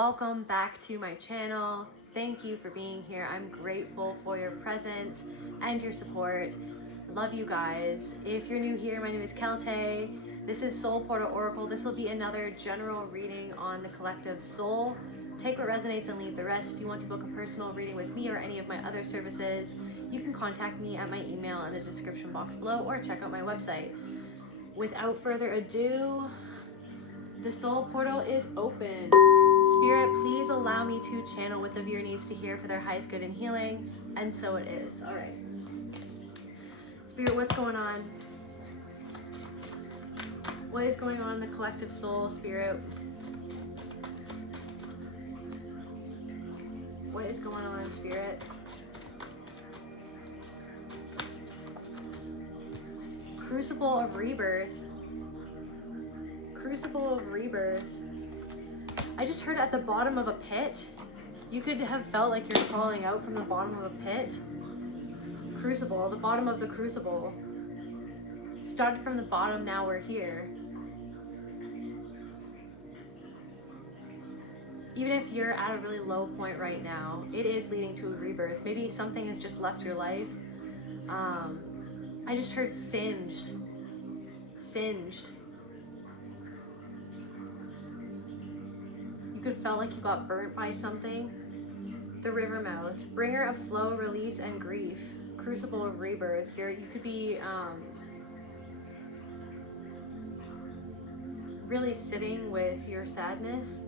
Welcome back to my channel. Thank you for being here. I'm grateful for your presence and your support. Love you guys. If you're new here, my name is Celtae. This is Soul Portal Oracle. This will be another general reading on the collective soul. Take what resonates and leave the rest. If you want to book a personal reading with me or any of my other services, you can contact me at my email in the description box below or check out my website. Without further ado, the soul portal is open. Spirit, please allow me to channel what the viewer needs to hear for their highest good and healing. And so it is. All right. Spirit, what's going on? What is going on in the collective soul, Spirit? What is going on, Spirit? Crucible of rebirth. Crucible of rebirth. I just heard at the bottom of a pit. You could have felt like you're crawling out from the bottom of a pit. Crucible, the bottom of the crucible. Started from the bottom, now we're here. Even if you're at a really low point right now, it is leading to a rebirth. Maybe something has just left your life. I just heard singed. Singed. You could felt like you got burnt by something. The river mouth, bringer of flow, release, and grief. Crucible of rebirth. You could be really sitting with your sadness.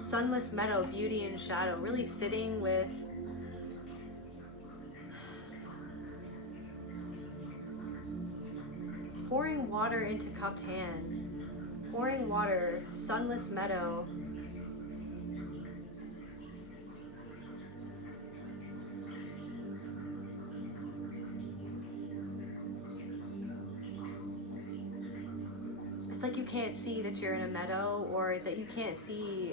Sunless meadow, beauty and shadow. Really sitting with pouring water into cupped hands. Pouring water, sunless meadow. It's like you can't see that you're in a meadow, or that you can't see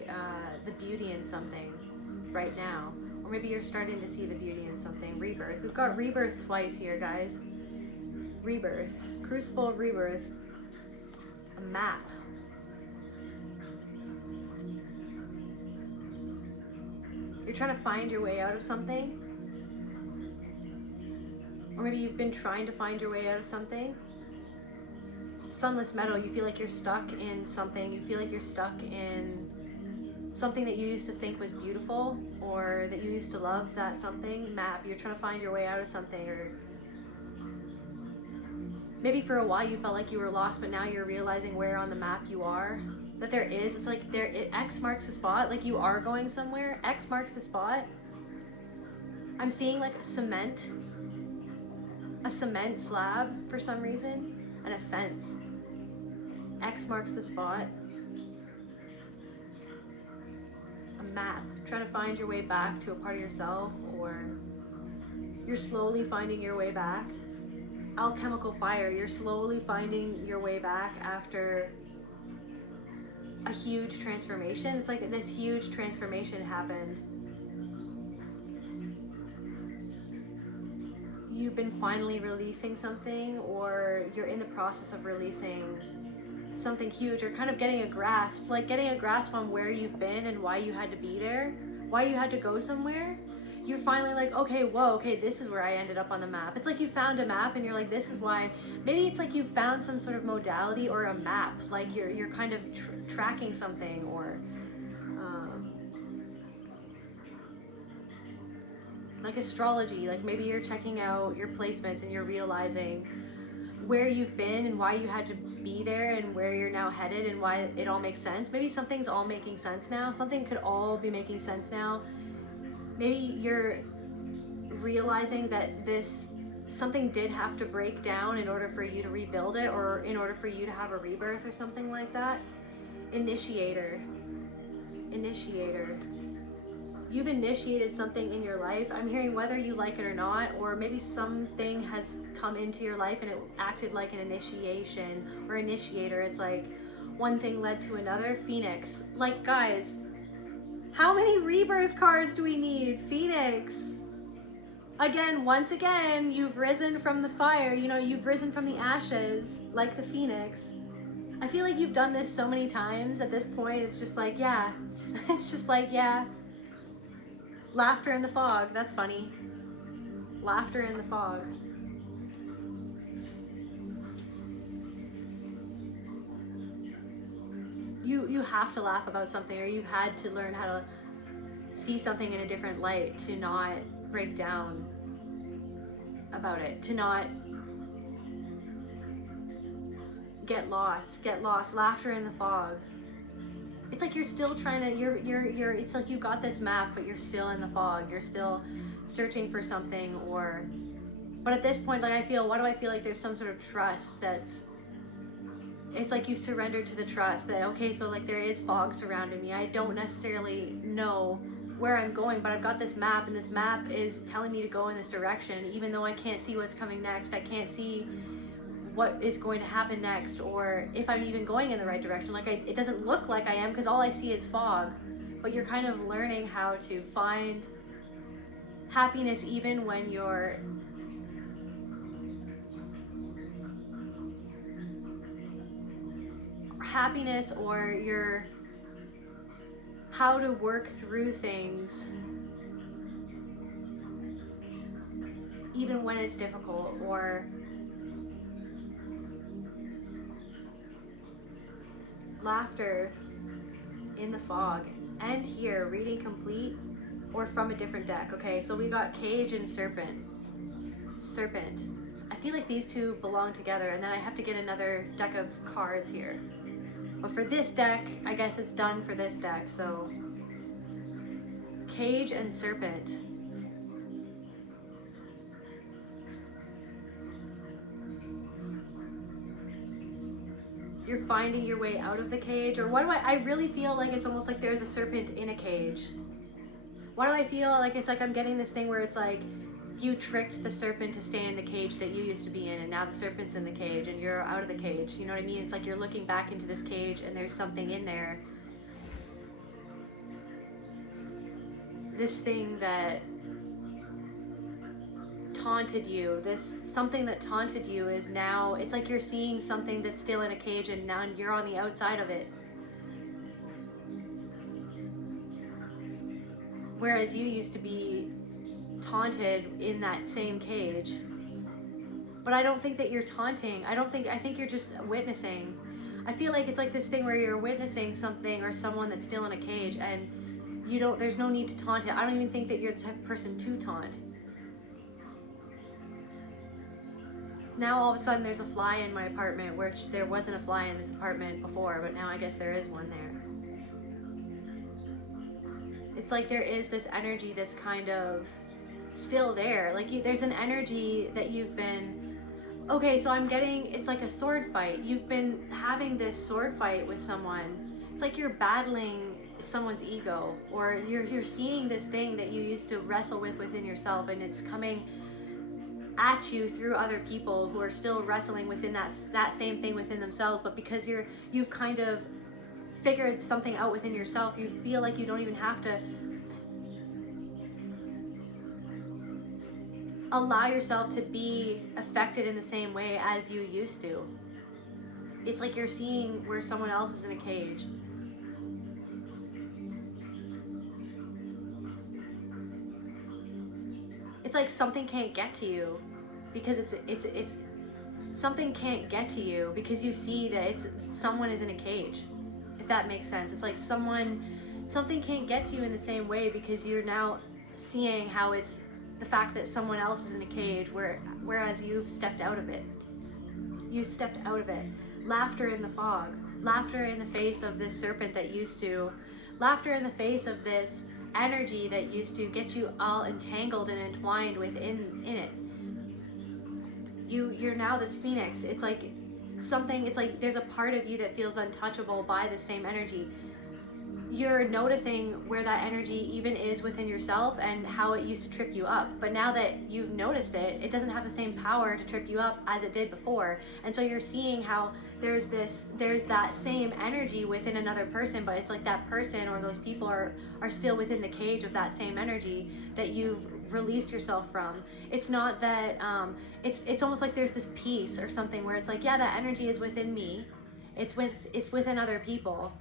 the beauty in something right now. Or maybe you're starting to see the beauty in something. Rebirth. We've got rebirth twice here, guys. Rebirth. Crucible of rebirth. A map. You're trying to find your way out of something. Or maybe you've been trying to find your way out of something. Sunless meadow, you feel like you're stuck in something. You feel like you're stuck in something that you used to think was beautiful, or that you used to love. That something. Map, you're trying to find your way out of something. Or maybe for a while you felt like you were lost, but now you're realizing where on the map you are. That there is. It's like X marks the spot. Like you are going somewhere. X marks the spot. I'm seeing like a cement slab for some reason. And a fence. X marks the spot. A map. Trying to find your way back to a part of yourself, or you're slowly finding your way back. Alchemical fire. You're slowly finding your way back after a huge transformation. It's like this huge transformation happened. You've been finally releasing something, or you're in the process of releasing something huge, or kind of getting a grasp on where you've been and why you had to be there, why you had to go somewhere. You're finally like, okay, whoa, okay, this is where I ended up on the map. It's like you found a map and you're like, this is why. Maybe it's like you found some sort of modality or a map, like you're kind of tracking something, or like astrology. Like maybe you're checking out your placements and you're realizing where you've been and why you had to be there, and where you're now headed, and why it all makes sense. Maybe something's all making sense now. Something could all be making sense now. Maybe you're realizing that something did have to break down in order for you to rebuild it, or in order for you to have a rebirth or something like that. Initiator. You've initiated something in your life. I'm hearing whether you like it or not, or maybe something has come into your life and it acted like an initiation or initiator. It's like one thing led to another. Phoenix. Like, guys, how many rebirth cards do we need? Phoenix. Again, once again, you've risen from the fire. You know, you've risen from the ashes like the phoenix. I feel like you've done this so many times at this point. It's just like, yeah, It's just like, yeah, laughter in the fog. That's funny. Laughter in the fog. You have to laugh about something, or you've had to learn how to see something in a different light, to not break down about it, to not get lost. Laughter in the fog. It's like you're still trying to, it's like you got this map, but you're still in the fog. You're still searching for something, but at this point, like, why do I feel like there's some sort of trust it's like you surrendered to the trust that, okay, so like there is fog surrounding me. I don't necessarily know where I'm going, but I've got this map, and this map is telling me to go in this direction, even though I can't see what's coming next. I can't see what is going to happen next, or if I'm even going in the right direction. Like, it doesn't look like I am, because all I see is fog. But you're kind of learning how to find happiness even when you're or how to work through things even when it's difficult, or laughter in the fog. And here, reading complete or from a different deck. Okay, so we got Cage and Serpent. I feel like these two belong together, and then I have to get another deck of cards here. But for this deck, I guess it's done for this deck, so Cage and Serpent. You're finding your way out of the cage, or what do I really feel like it's almost like there's a serpent in a cage. Why do I feel like it's like I'm getting this thing where it's like you tricked the serpent to stay in the cage that you used to be in, and now the serpent's in the cage and you're out of the cage. You know what I mean? It's like you're looking back into this cage and there's something in there. This thing that taunted you, something that taunted you is now, it's like you're seeing something that's still in a cage, and now you're on the outside of it. Whereas you used to be taunted in that same cage. But I don't think that you're taunting. I think you're just witnessing. I feel like it's like this thing where you're witnessing something or someone that's still in a cage, and there's no need to taunt it. I don't even think that you're the type of person to taunt. Now all of a sudden there's a fly in my apartment, which there wasn't a fly in this apartment before, but now I guess there is one there. It's like there is this energy that's kind of still there. Like there's an energy that you've been, okay, so I'm getting, it's like a sword fight. You've been having this sword fight with someone. It's like you're battling someone's ego, or you're seeing this thing that you used to wrestle with within yourself, and it's coming at you through other people who are still wrestling within that same thing within themselves. But because you've kind of figured something out within yourself, you feel like you don't even have to allow yourself to be affected in the same way as you used to. It's like you're seeing where someone else is in a cage. It's like something can't get to you because it's something can't get to you because you see that someone is in a cage, if that makes sense. It's like something can't get to you in the same way because you're now seeing how it's the fact that someone else is in a cage, whereas you've stepped out of it. You stepped out of it. Laughter in the fog. Laughter in the face of this serpent that used to. Laughter in the face of this energy that used to get you all entangled and entwined within it. You're now this phoenix. It's like there's a part of you that feels untouchable by the same energy. You're noticing where that energy even is within yourself and how it used to trip you up. But now that you've noticed it, it doesn't have the same power to trip you up as it did before. And so you're seeing how there's that same energy within another person, but it's like that person or those people are still within the cage of that same energy that you've released yourself from. It's not that, it's almost like there's this peace or something where it's like, yeah, that energy is within me. It's within other people.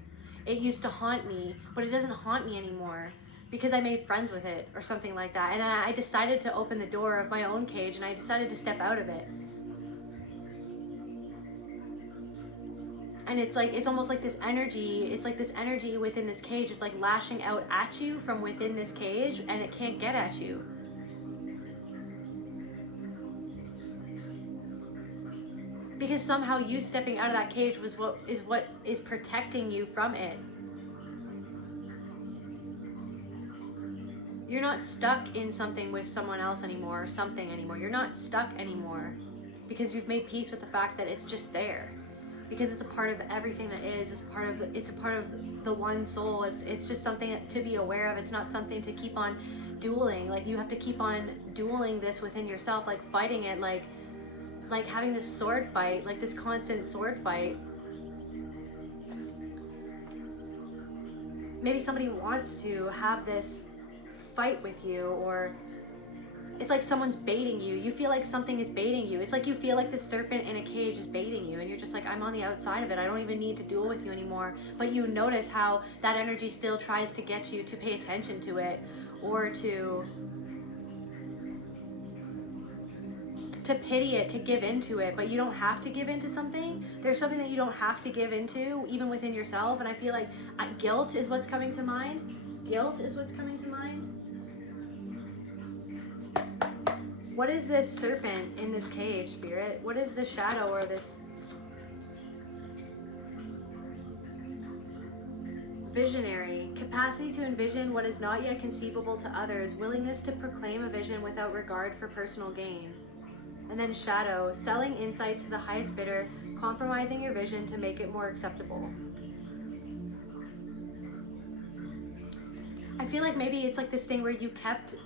it used to haunt me, but it doesn't haunt me anymore because I made friends with it or something like that. And I decided to open the door of my own cage, and I decided to step out of it. And it's like, it's almost like this energy, it's like this energy within this cage is like lashing out at you from within this cage, and it can't get at you. Because somehow you stepping out of that cage was what is protecting you from it. You're not stuck in something with someone else anymore, or something anymore. You're not stuck anymore because you've made peace with the fact that it's just there. Because it's a part of everything that is. It's a part of the one soul. It's just something to be aware of. It's not something to keep on dueling. Like, you have to keep on dueling this within yourself, like fighting it, like having this sword fight, like this constant sword fight. Maybe somebody wants to have this fight with you, or it's like someone's baiting you. You feel like something is baiting you. It's like you feel like the serpent in a cage is baiting you, and you're just like, I'm on the outside of it. I don't even need to duel with you anymore. But you notice how that energy still tries to get you to pay attention to it, or to pity it, to give into it. But you don't have to give into something. There's something that you don't have to give into, even within yourself. And I feel like guilt is what's coming to mind. Guilt is what's coming to mind. What is this serpent in this cage, Spirit? What is the shadow, or this visionary? Capacity to envision what is not yet conceivable to others. Willingness to proclaim a vision without regard for personal gain. And then shadow, selling insights to the highest bidder, compromising your vision to make it more acceptable. I feel like maybe it's like this thing where you kept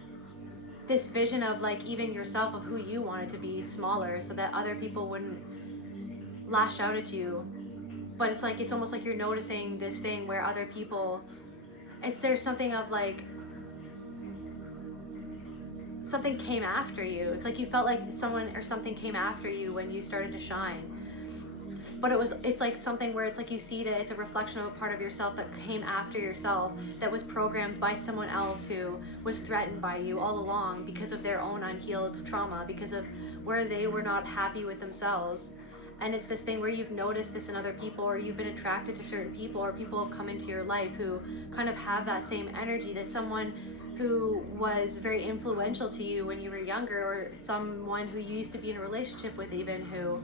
this vision of like even yourself, of who you wanted to be, smaller, so that other people wouldn't lash out at you. But it's like, it's almost like you're noticing this thing where other people, there's something of like, something came after you. It's like you felt like someone or something came after you when you started to shine. But it's like something where it's like you see that it's a reflection of a part of yourself that came after yourself, that was programmed by someone else who was threatened by you all along because of their own unhealed trauma, because of where they were not happy with themselves. And it's this thing where you've noticed this in other people, or you've been attracted to certain people, or people have come into your life who kind of have that same energy, that someone who was very influential to you when you were younger, or someone who you used to be in a relationship with even, who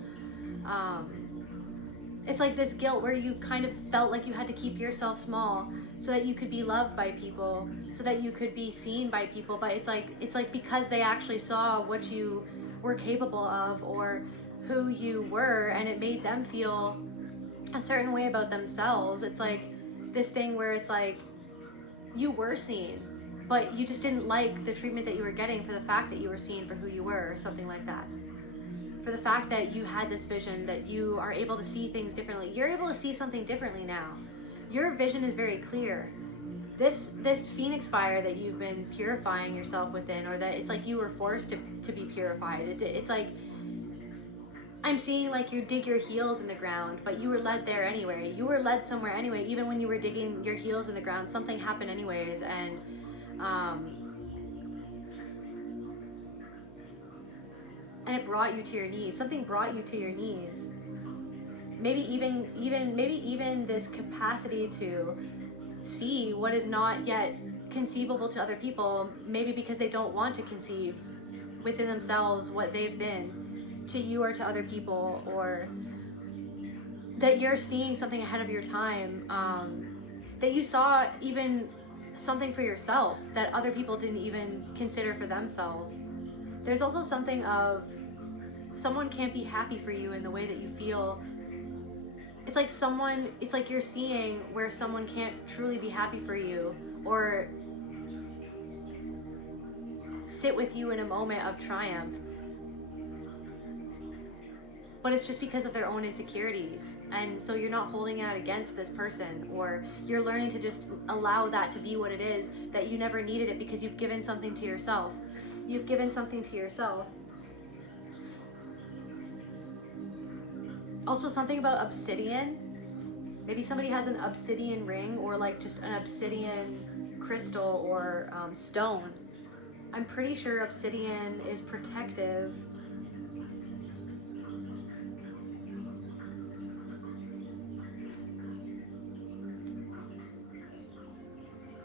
it's like this guilt where you kind of felt like you had to keep yourself small so that you could be loved by people, so that you could be seen by people. But it's like because they actually saw what you were capable of, or who you were, and it made them feel a certain way about themselves. It's like this thing where it's like you were seen, but you just didn't like the treatment that you were getting for the fact that you were seen for who you were, or something like that. For the fact that you had this vision, that you are able to see things differently. You're able to see something differently now. Your vision is very clear. This phoenix fire that you've been purifying yourself within, or that it's like you were forced to be purified. It's like, I'm seeing like you dig your heels in the ground, but you were led there anyway. You were led somewhere anyway. Even when you were digging your heels in the ground, something happened anyways. And it brought you to your knees. Something brought you to your knees. Maybe even this capacity to see what is not yet conceivable to other people, maybe because they don't want to conceive within themselves what they've been to you or to other people, or that you're seeing something ahead of your time, that you saw even something for yourself that other people didn't even consider for themselves. There's also something of someone can't be happy for you in the way that you feel. It's like you're seeing where someone can't truly be happy for you, or sit with you in a moment of triumph. But it's just because of their own insecurities. And so you're not holding out against this person, or you're learning to just allow that to be what it is, that you never needed it because you've given something to yourself. You've given something to yourself. Also something about obsidian. Maybe somebody has an obsidian ring, or like just an obsidian crystal or stone. I'm pretty sure obsidian is protective.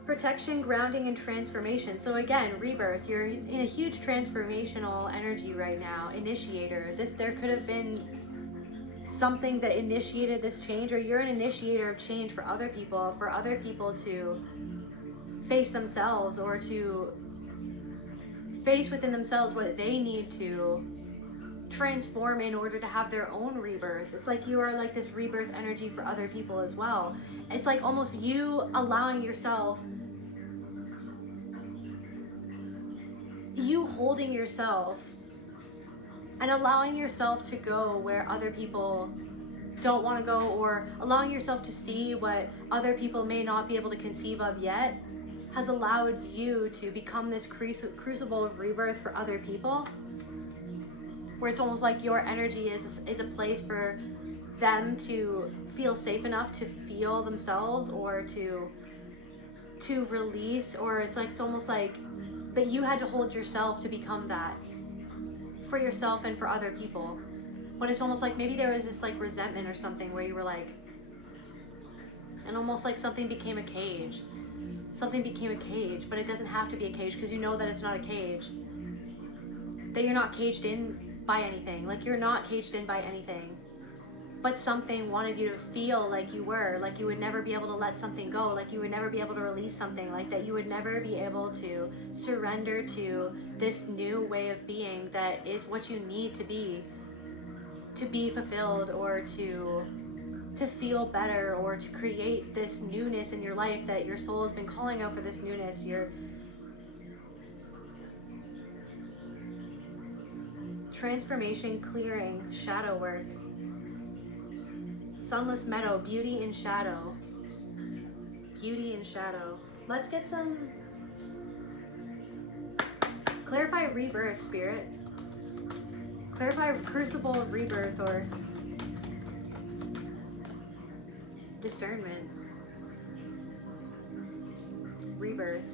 Protection, grounding, and transformation. So again, rebirth, you're in a huge transformational energy right now. Initiator. There could have been something that initiated this change, or you're an initiator of change for other people to face themselves, or to face within themselves what they need to transform in order to have their own rebirth. It's like you are like this rebirth energy for other people as well. It's like almost you allowing yourself, you holding yourself and allowing yourself to go where other people don't want to go, or allowing yourself to see what other people may not be able to conceive of yet, has allowed you to become this crucible of rebirth for other people, where it's almost like your energy is a place for them to feel safe enough to feel themselves, or to release, or it's almost like, but you had to hold yourself to become that for yourself and for other people. But it's almost like maybe there was this like resentment or something where you were like, and almost like something became a cage. Something became a cage, but it doesn't have to be a cage, because you know that it's not a cage. That you're not caged in by anything. Like you're not caged in by anything. But something wanted you to feel like you were, like you would never be able to let something go, like you would never be able to release something, like that you would never be able to surrender to this new way of being that is what you need to be fulfilled, or to feel better, or to create this newness in your life that your soul has been calling out for. This newness, your transformation, clearing, shadow work. Sunless meadow, beauty in shadow. Beauty in shadow. Let's get some. Clarify rebirth, spirit. Clarify crucible of rebirth, or discernment. Rebirth.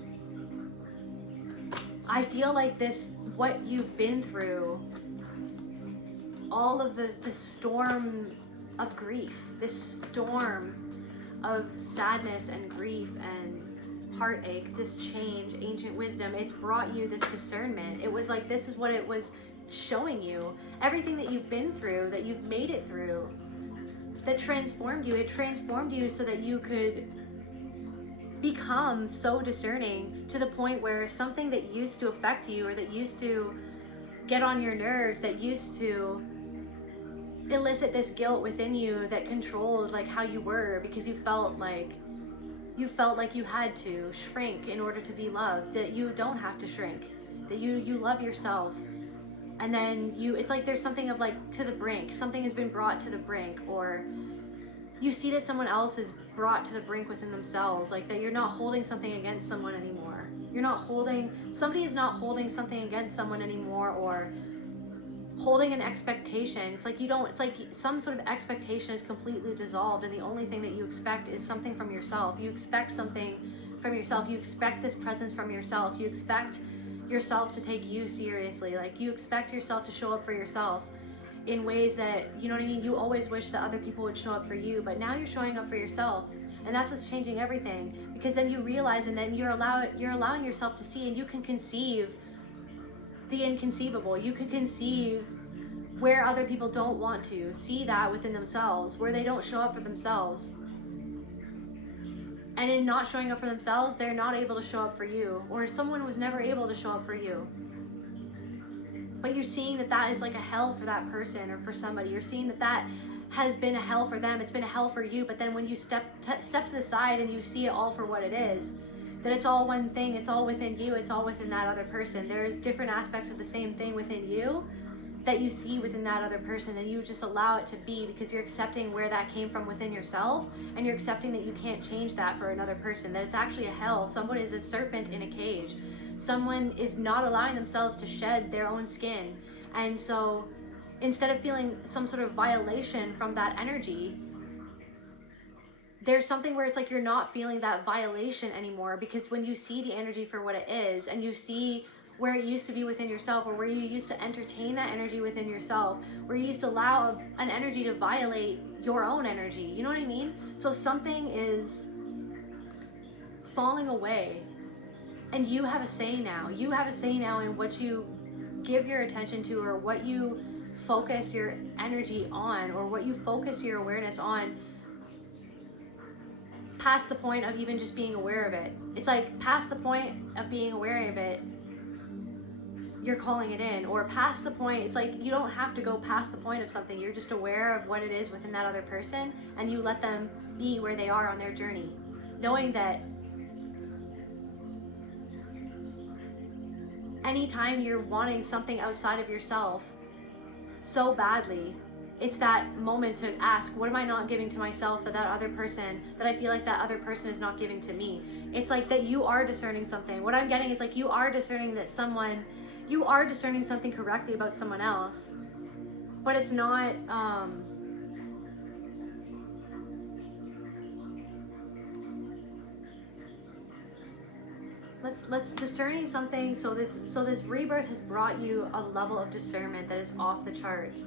I feel like this, what you've been through, all of the storm of grief, this storm of sadness and grief and heartache, this change, ancient wisdom, it's brought you this discernment. It was like, this is what it was showing you. Everything that you've been through, that you've made it through, that transformed you. It transformed you so that you could become so discerning to the point where something that used to affect you, or that used to get on your nerves, that used to elicit this guilt within you that controlled like how you were, because you felt like you had to shrink in order to be loved, that you don't have to shrink, that you love yourself. And then it's like there's something of like to the brink, something has been brought to the brink, or you see that someone else is brought to the brink within themselves, like that you're not holding something against someone anymore. Somebody is not holding something against someone anymore, or holding an expectation. It's like some sort of expectation is completely dissolved, and the only thing that you expect is something from yourself. You expect something from yourself. You expect this presence from yourself. You expect yourself to take you seriously. Like you expect yourself to show up for yourself in ways that, you know what I mean? You always wish that other people would show up for you, but now you're showing up for yourself. And that's what's changing everything, because then you realize, and then you're allowing yourself to see, and you can conceive the inconceivable. You can conceive where other people don't want to see that within themselves, where they don't show up for themselves. And in not showing up for themselves, they're not able to show up for you, or someone was never able to show up for you. But you're seeing that is like a hell for that person, or for somebody. You're seeing that has been a hell for them. It's been a hell for you. But then when you step to the side and you see it all for what it is, that it's all one thing, it's all within you, it's all within that other person. There's different aspects of the same thing within you that you see within that other person, and you just allow it to be, because you're accepting where that came from within yourself, and you're accepting that you can't change that for another person, that it's actually a hell. Someone is a serpent in a cage. Someone is not allowing themselves to shed their own skin. And so instead of feeling some sort of violation from that energy, there's something where it's like you're not feeling that violation anymore, because when you see the energy for what it is, and you see where it used to be within yourself, or where you used to entertain that energy within yourself, where you used to allow an energy to violate your own energy, you know what I mean? So something is falling away, and you have a say now. You have a say now in what you give your attention to, or what you focus your energy on, or what you focus your awareness on, past the point of even just being aware of it. It's like past the point of being aware of it, you're calling it in. Or past the point, it's like you don't have to go past the point of something. You're just aware of what it is within that other person, and you let them be where they are on their journey, knowing that anytime you're wanting something outside of yourself so badly, it's that moment to ask, what am I not giving to myself that other person, that I feel like that other person is not giving to me? It's like that you are discerning something. What I'm getting is like you are discerning that you are discerning something correctly about someone else, but it's not, let's discerning something. So this rebirth has brought you a level of discernment that is off the charts,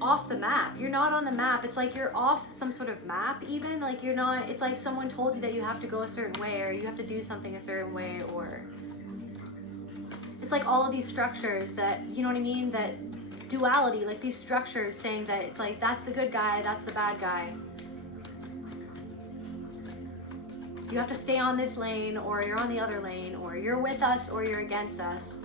off the map. You're not on the map. It's like you're off some sort of map, even like you're not. It's like someone told you that you have to go a certain way, or you have to do something a certain way, or it's like all of these structures that, you know what I mean, that duality, like these structures saying that it's like that's the good guy, that's the bad guy. You have to stay on this lane, or you're on the other lane, or you're with us or you're against us.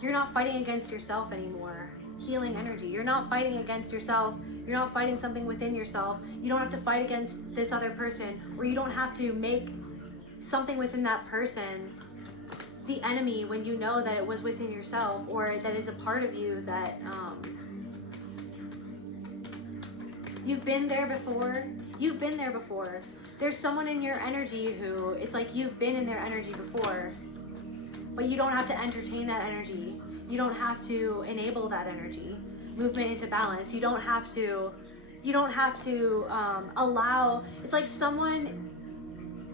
You're not fighting against yourself anymore. Healing energy. You're not fighting against yourself. You're not fighting something within yourself. You don't have to fight against this other person, or you don't have to make something within that person the enemy when you know that it was within yourself, or that is a part of you that you've been there before. You've been there before. There's someone in your energy who, it's like you've been in their energy before, but you don't have to entertain that energy. You don't have to enable that energy. Movement into balance. You don't have to allow, it's like someone,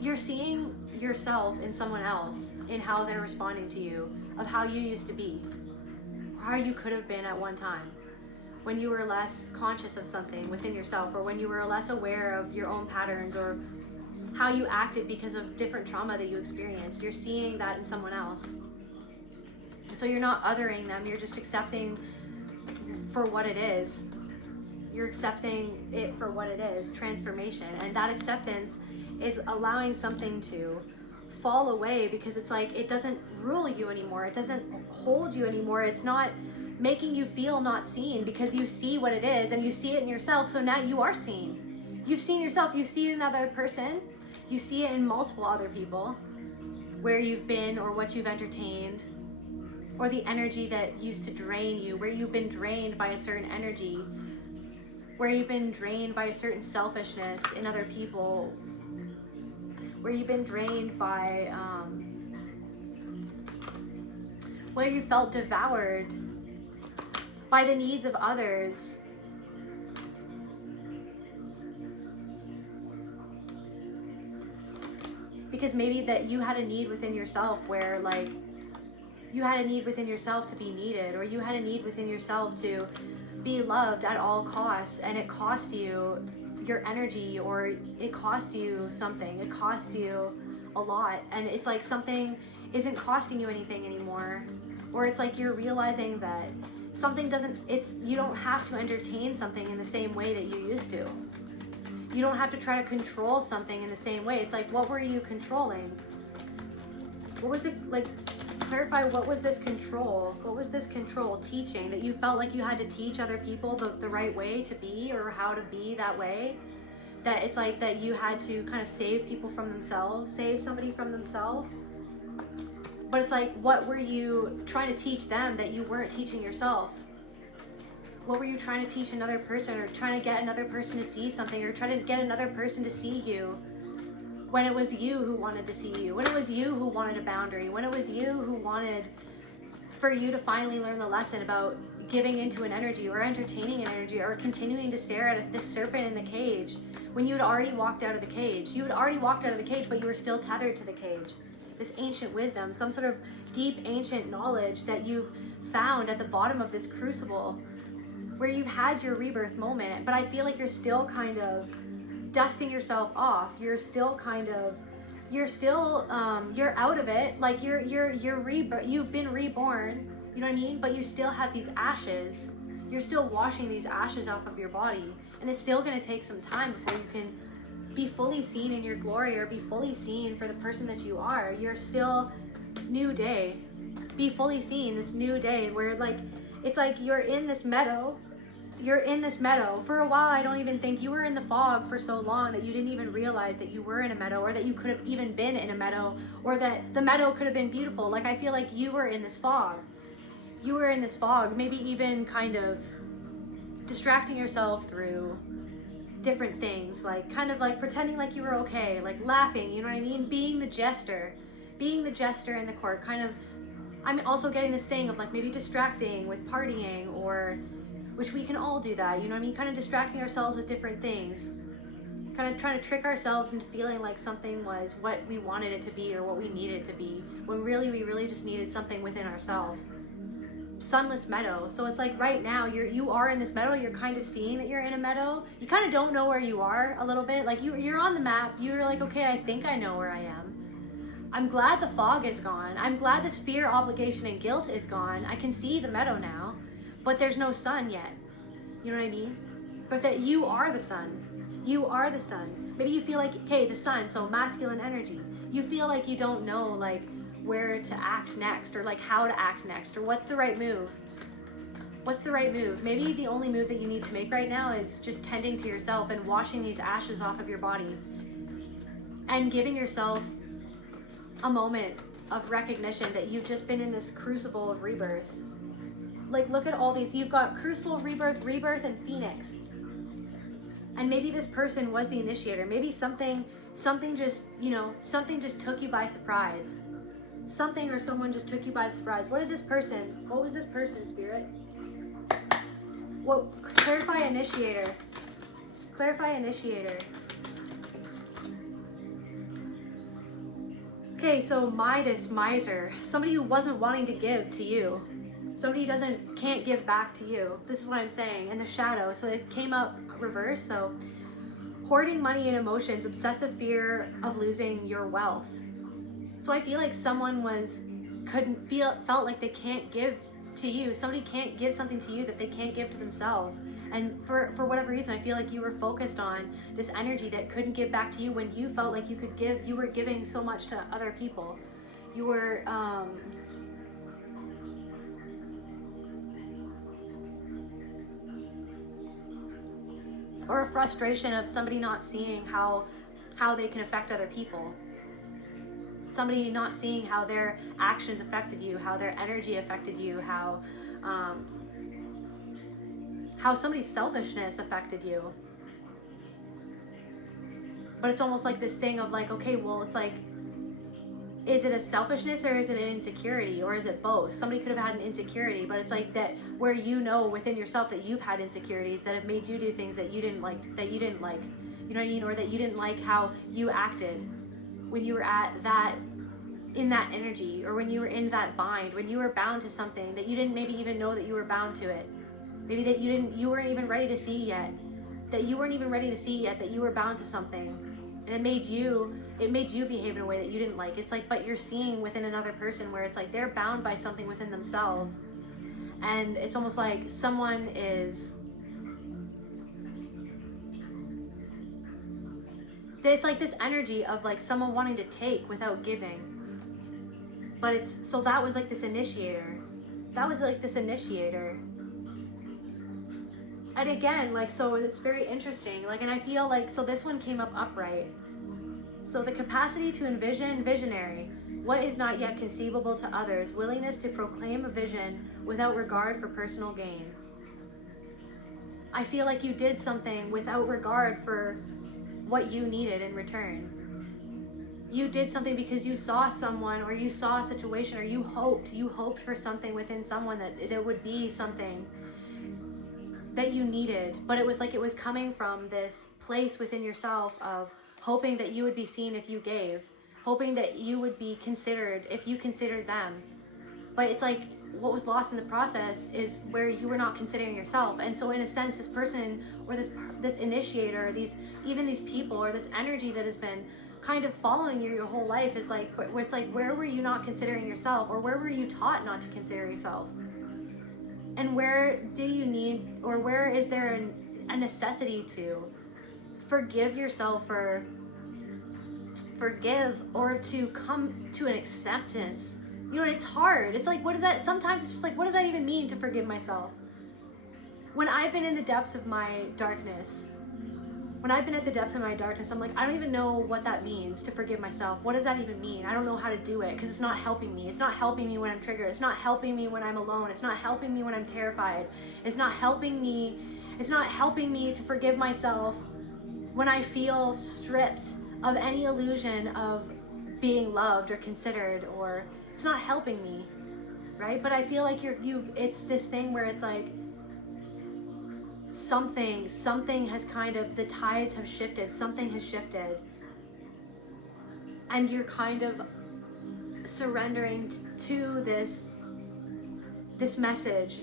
you're seeing yourself in someone else, in how they're responding to you, of how you used to be, or how you could have been at one time, when you were less conscious of something within yourself, or when you were less aware of your own patterns, or how you acted because of different trauma that you experienced. You're seeing that in someone else. And so you're not othering them, you're just accepting for what it is. You're accepting it for what it is, transformation. And that acceptance is allowing something to fall away, because it's like it doesn't rule you anymore. It doesn't hold you anymore. It's not making you feel not seen, because you see what it is and you see it in yourself. So now you are seen. You've seen yourself. You see it in another person. You see it in multiple other people, where you've been, or what you've entertained, or the energy that used to drain you, where you've been drained by a certain energy, where you've been drained by a certain selfishness in other people, where you've been drained by, where you felt devoured by the needs of others. Because maybe that you had a need within yourself, where like you had a need within yourself to be needed, or you had a need within yourself to be loved at all costs, and it cost you your energy, or it cost you something. It cost you a lot, and it's like something isn't costing you anything anymore, or it's like you're realizing that something doesn't, you don't have to entertain something in the same way that you used to. You don't have to try to control something in the same way. It's like, what were you controlling? What was it, like, clarify, what was this control? What was this control teaching, that you felt like you had to teach other people the right way to be, or how to be that way? That it's like that you had to kind of save people from themselves, save somebody from themselves. But it's like, what were you trying to teach them that you weren't teaching yourself? What were you trying to teach another person, or trying to get another person to see something, or trying to get another person to see you, when it was you who wanted to see you, when it was you who wanted a boundary, when it was you who wanted for you to finally learn the lesson about giving into an energy or entertaining an energy or continuing to stare at this serpent in the cage when you had already walked out of the cage. You had already walked out of the cage, but you were still tethered to the cage. This ancient wisdom, some sort of deep ancient knowledge that you've found at the bottom of this crucible where you've had your rebirth moment, but I feel like you're still kind of dusting yourself off. You're still kind of, you're out of it. Like you've been reborn, you know what I mean? But you still have these ashes. You're still washing these ashes off of your body. And it's still gonna take some time before you can be fully seen in your glory or be fully seen for the person that you are. You're still new day. Be fully seen this new day where like, it's like you're in this meadow. You're in this meadow. For a while, I don't even think you were in the fog for so long that you didn't even realize that you were in a meadow, or that you could have even been in a meadow, or that the meadow could have been beautiful. Like I feel like you were in this fog. You were in this fog, maybe even kind of distracting yourself through different things, like kind of like pretending like you were okay, like laughing, you know what I mean? Being the jester in the court, kind of. I'm also getting this thing of like maybe distracting with partying, or which we can all do that, you know what I mean? Kind of distracting ourselves with different things, kind of trying to trick ourselves into feeling like something was what we wanted it to be or what we needed it to be, when really we really just needed something within ourselves. Sunless meadow. So it's like right now you are in this meadow. You're kind of seeing that you're in a meadow. You kind of don't know where you are a little bit. Like you're on the map. You're like, okay, I think I know where I am. I'm glad the fog is gone. I'm glad this fear, obligation, and guilt is gone. I can see the meadow now. But there's no sun yet. You know what I mean? But that you are the sun. You are the sun. Maybe you feel like, okay, the sun, so masculine energy. You feel like you don't know like where to act next, or like how to act next, or what's the right move. What's the right move? Maybe the only move that you need to make right now is just tending to yourself and washing these ashes off of your body and giving yourself a moment of recognition that you've just been in this crucible of rebirth. Like look at all these. You've got crucible, rebirth, and phoenix. And maybe this person was the initiator. Maybe something just, you know, something just took you by surprise. Something or someone just took you by surprise. What was this person, Spirit? What? Clarify initiator. Clarify initiator. Okay, so Midas, miser. Somebody who wasn't wanting to give to you. Somebody who can't give back to you. This is what I'm saying. In the shadow. So it came up reverse. So hoarding money and emotions, obsessive fear of losing your wealth. So I feel like someone felt like they can't give to you. Somebody can't give something to you that they can't give to themselves. And for whatever reason, I feel like you were focused on this energy that couldn't give back to you when you felt like you could give. You were giving so much to other people. You were, or a frustration of somebody not seeing how they can affect other people. Somebody not seeing how their actions affected you, how their energy affected you, how somebody's selfishness affected you. But it's almost like this thing of like, okay, well, it's like, is it a selfishness or is it an insecurity, or is it both? Somebody could have had an insecurity, but it's like that where you know within yourself that you've had insecurities that have made you do things that you didn't like, you know what I mean? Or that you didn't like how you acted when you were in that energy, or when you were in that bind, when you were bound to something that you didn't maybe even know that you were bound to it. Maybe that you weren't even ready to see yet. That you were bound to something. And it made you behave in a way that you didn't like. It's like, but you're seeing within another person where it's like they're bound by something within themselves. And it's almost like someone is, it's like this energy of like someone wanting to take without giving. But so that was like this initiator. And again, like, so it's very interesting. Like, and I feel like, so this one came up upright. So the capacity to envision, visionary, what is not yet conceivable to others, willingness to proclaim a vision without regard for personal gain. I feel like you did something without regard for what you needed in return. You did something because you saw someone, or you saw a situation, or you hoped for something within someone that there would be something that you needed, but it was like it was coming from this place within yourself of hoping that you would be seen if you gave, hoping that you would be considered if you considered them. But it's like what was lost in the process is where you were not considering yourself. And so in a sense, this person or this initiator, even these people or this energy that has been kind of following you your whole life is like, where it's like, where were you not considering yourself, or where were you taught not to consider yourself? And where do you need, or where is there a necessity to forgive yourself or forgive, or to come to an acceptance? You know, and it's hard. It's like, what is that? Sometimes it's just like, what does that even mean to forgive myself? When I've been in the depths of my darkness, I'm like, I don't even know what that means to forgive myself. What does that even mean? I don't know how to do it because it's not helping me. It's not helping me when I'm triggered. It's not helping me when I'm alone. It's not helping me when I'm terrified. It's not helping me to forgive myself when I feel stripped of any illusion of being loved or considered, or it's not helping me, right? But I feel like it's this thing where it's like something has kind of, the tides have shifted, something has shifted, and you're kind of surrendering to this message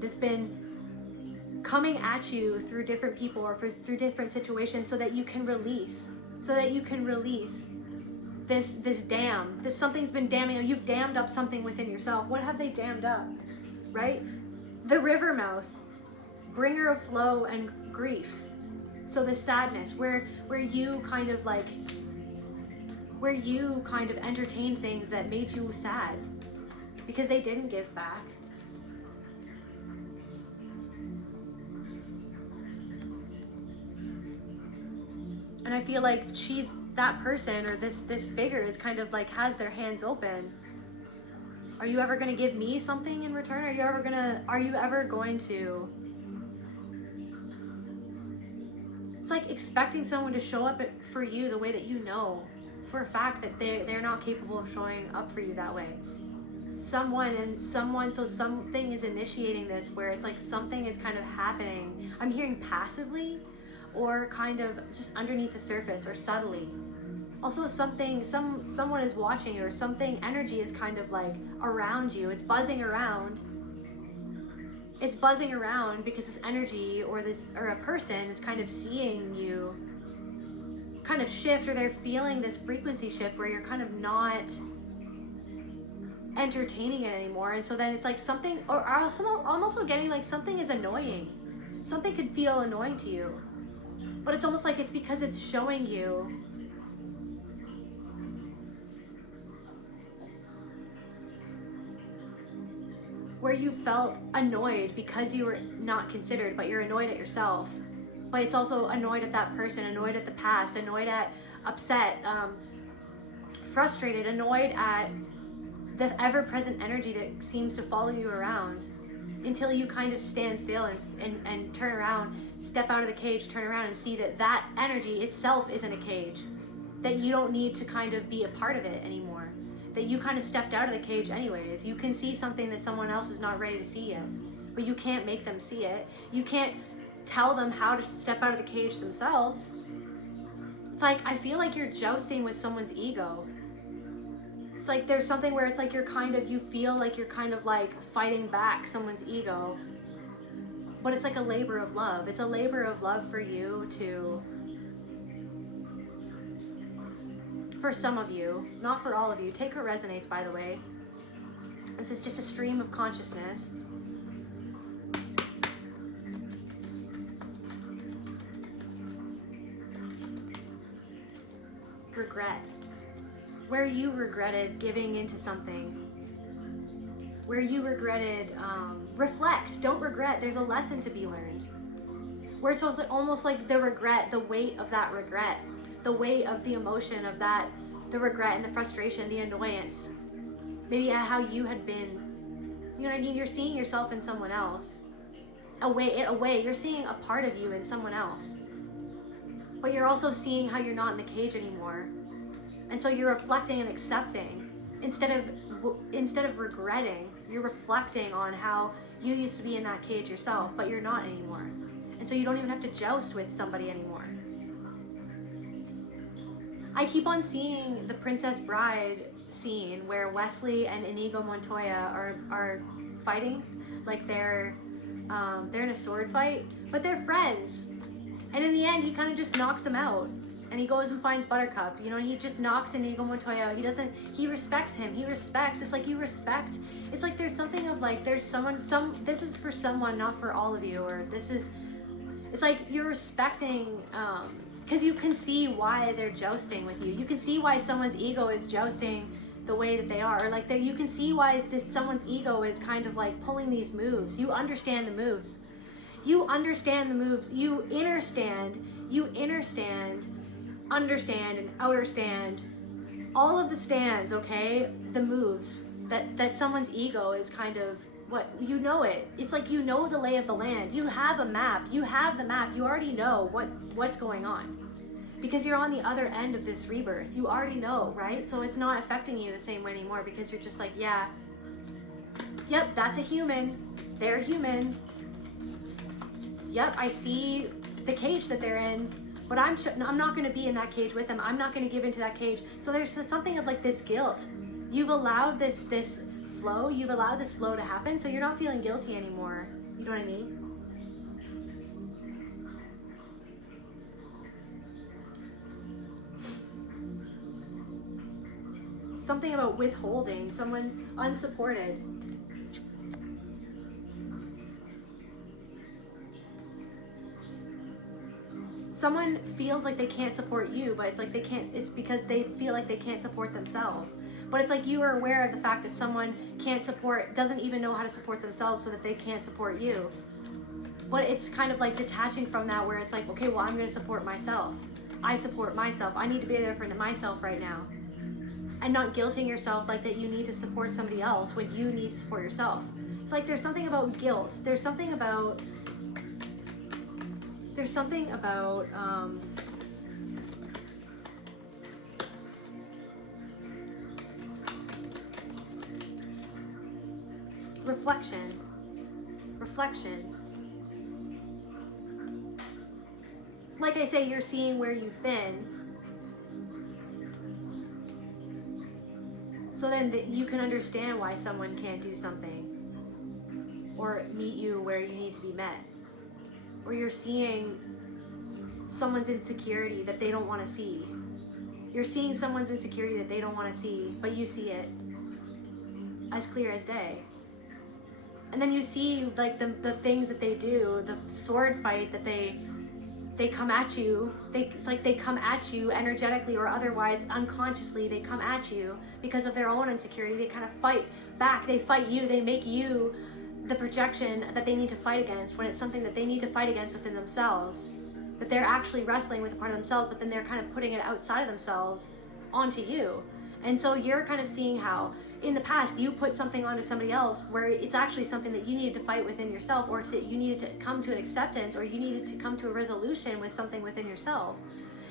that's been coming at you through different people or through different situations, so that you can release this dam, that something's been damming. You've dammed up something within yourself. What have they dammed up, right? The river mouth, bringer of flow and grief. So the sadness, where you kind of entertain things that made you sad because they didn't give back. And I feel like that person or this figure is kind of like has their hands open. Are you ever going to give me something in return? Are you ever going to? It's like expecting someone to show up for you the way that you know for a fact that they're not capable of showing up for you that way. So something is initiating this, where it's like something is kind of happening. I'm hearing passively, or kind of just underneath the surface, or subtly. Also someone is watching you, or something, energy is kind of like around you. It's buzzing around because this energy or a person is kind of seeing you kind of shift, or they're feeling this frequency shift where you're kind of not entertaining it anymore. And so then it's like something, or I'm also getting like something is annoying. Something could feel annoying to you, but it's almost like it's because it's showing you where you felt annoyed because you were not considered, but you're annoyed at yourself. But it's also annoyed at that person, annoyed at the past, annoyed at, upset, frustrated, annoyed at the ever-present energy that seems to follow you around, until you kind of stand still and turn around, step out of the cage, turn around and see that energy itself isn't a cage, that you don't need to kind of be a part of it anymore, that you kind of stepped out of the cage anyways. You can see something that someone else is not ready to see yet, but you can't make them see it. You can't tell them how to step out of the cage themselves. It's like, I feel like you're jousting with someone's ego. It's like there's something where it's like you feel like you're kind of like fighting back someone's ego, but it's like a labor of love. It's a labor of love for you for some of you, not for all of you. Take what resonates, by the way. This is just a stream of consciousness. Regret. Where you regretted giving into something. Where you regretted, reflect, don't regret. There's a lesson to be learned. Where it's almost like the regret, the weight of that regret, the weight of the emotion of that, the regret and the frustration, the annoyance, maybe at how you had been, you know what I mean? You're seeing yourself in someone else. A way, you're seeing a part of you in someone else. But you're also seeing how you're not in the cage anymore. And so you're reflecting and accepting. Instead of regretting, you're reflecting on how You used to be in that cage yourself, but you're not anymore. And so you don't even have to joust with somebody anymore. I keep on seeing the Princess Bride scene where Wesley and Inigo Montoya are fighting. Like they're in a sword fight, but they're friends. And in the end, he kind of just knocks him out. And he goes and finds Buttercup. You know, he just knocks Inigo Montoya out. He respects him. It's like you respect. It's like there's something of like, there's this is for someone, not for all of you. Or it's like you're respecting, because you can see why they're jousting with you. You can see why someone's ego is jousting the way that they are. Or like you can see why someone's ego is kind of like pulling these moves. You understand the moves. You understand the moves. You understand, understand, and outerstand. All of the stands, okay? The moves that someone's ego is kind of, what, you know it. It's like you know the lay of the land. You have a map. You have the map. You already know what's going on. Because you're on the other end of this rebirth. You already know, right? So it's not affecting you the same way anymore because you're just like, yeah, yep, that's a human. They're human. Yep, I see the cage that they're in, but I'm not going to be in that cage with them. I'm not going to give into that cage. So there's something of like this guilt. You've allowed this flow. You've allowed this flow to happen, so you're not feeling guilty anymore. You know what I mean? Something about withholding, someone unsupported. Someone feels like they can't support you, but it's like it's because they feel like they can't support themselves. But it's like you are aware of the fact that someone doesn't even know how to support themselves so that they can't support you. But it's kind of like detaching from that where it's like, okay, well, I'm going to support myself. I support myself. I need to be there for myself right now. And not guilting yourself like that you need to support somebody else when you need to support yourself. It's like there's something about guilt. There's something about reflection. Like I say, you're seeing where you've been. So then you can understand why someone can't do something or meet you where you need to be met. Or you're seeing someone's insecurity that they don't want to see. You're seeing someone's insecurity that they don't want to see, but you see it as clear as day. And then you see like the things that they do, the sword fight that they come at you. It's like they come at you energetically or otherwise unconsciously. They come at you because of their own insecurity. They kind of fight back. They fight you. They make you the projection that they need to fight against when it's something that they need to fight against within themselves. That they're actually wrestling with a part of themselves, but then they're kind of putting it outside of themselves onto you. And so you're kind of seeing how in the past you put something onto somebody else where it's actually something that you needed to fight within yourself, or you needed to come to an acceptance, or you needed to come to a resolution with something within yourself.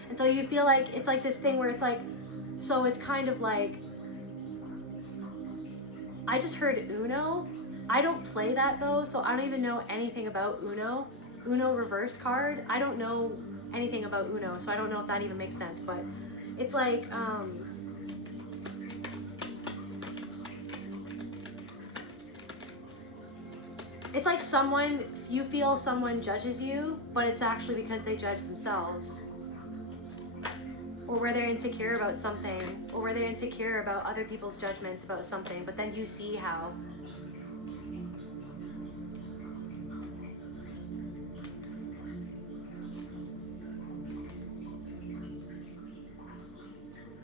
And so you feel like it's like this thing where it's like, so it's kind of like, I just heard Uno. I don't play that though, so I don't even know anything about Uno. Uno reverse card. I don't know anything about Uno, so I don't know if that even makes sense, but it's like, it's like you feel someone judges you, but it's actually because they judge themselves. Or where they're insecure about something, or where they're insecure about other people's judgments about something, but then you see how.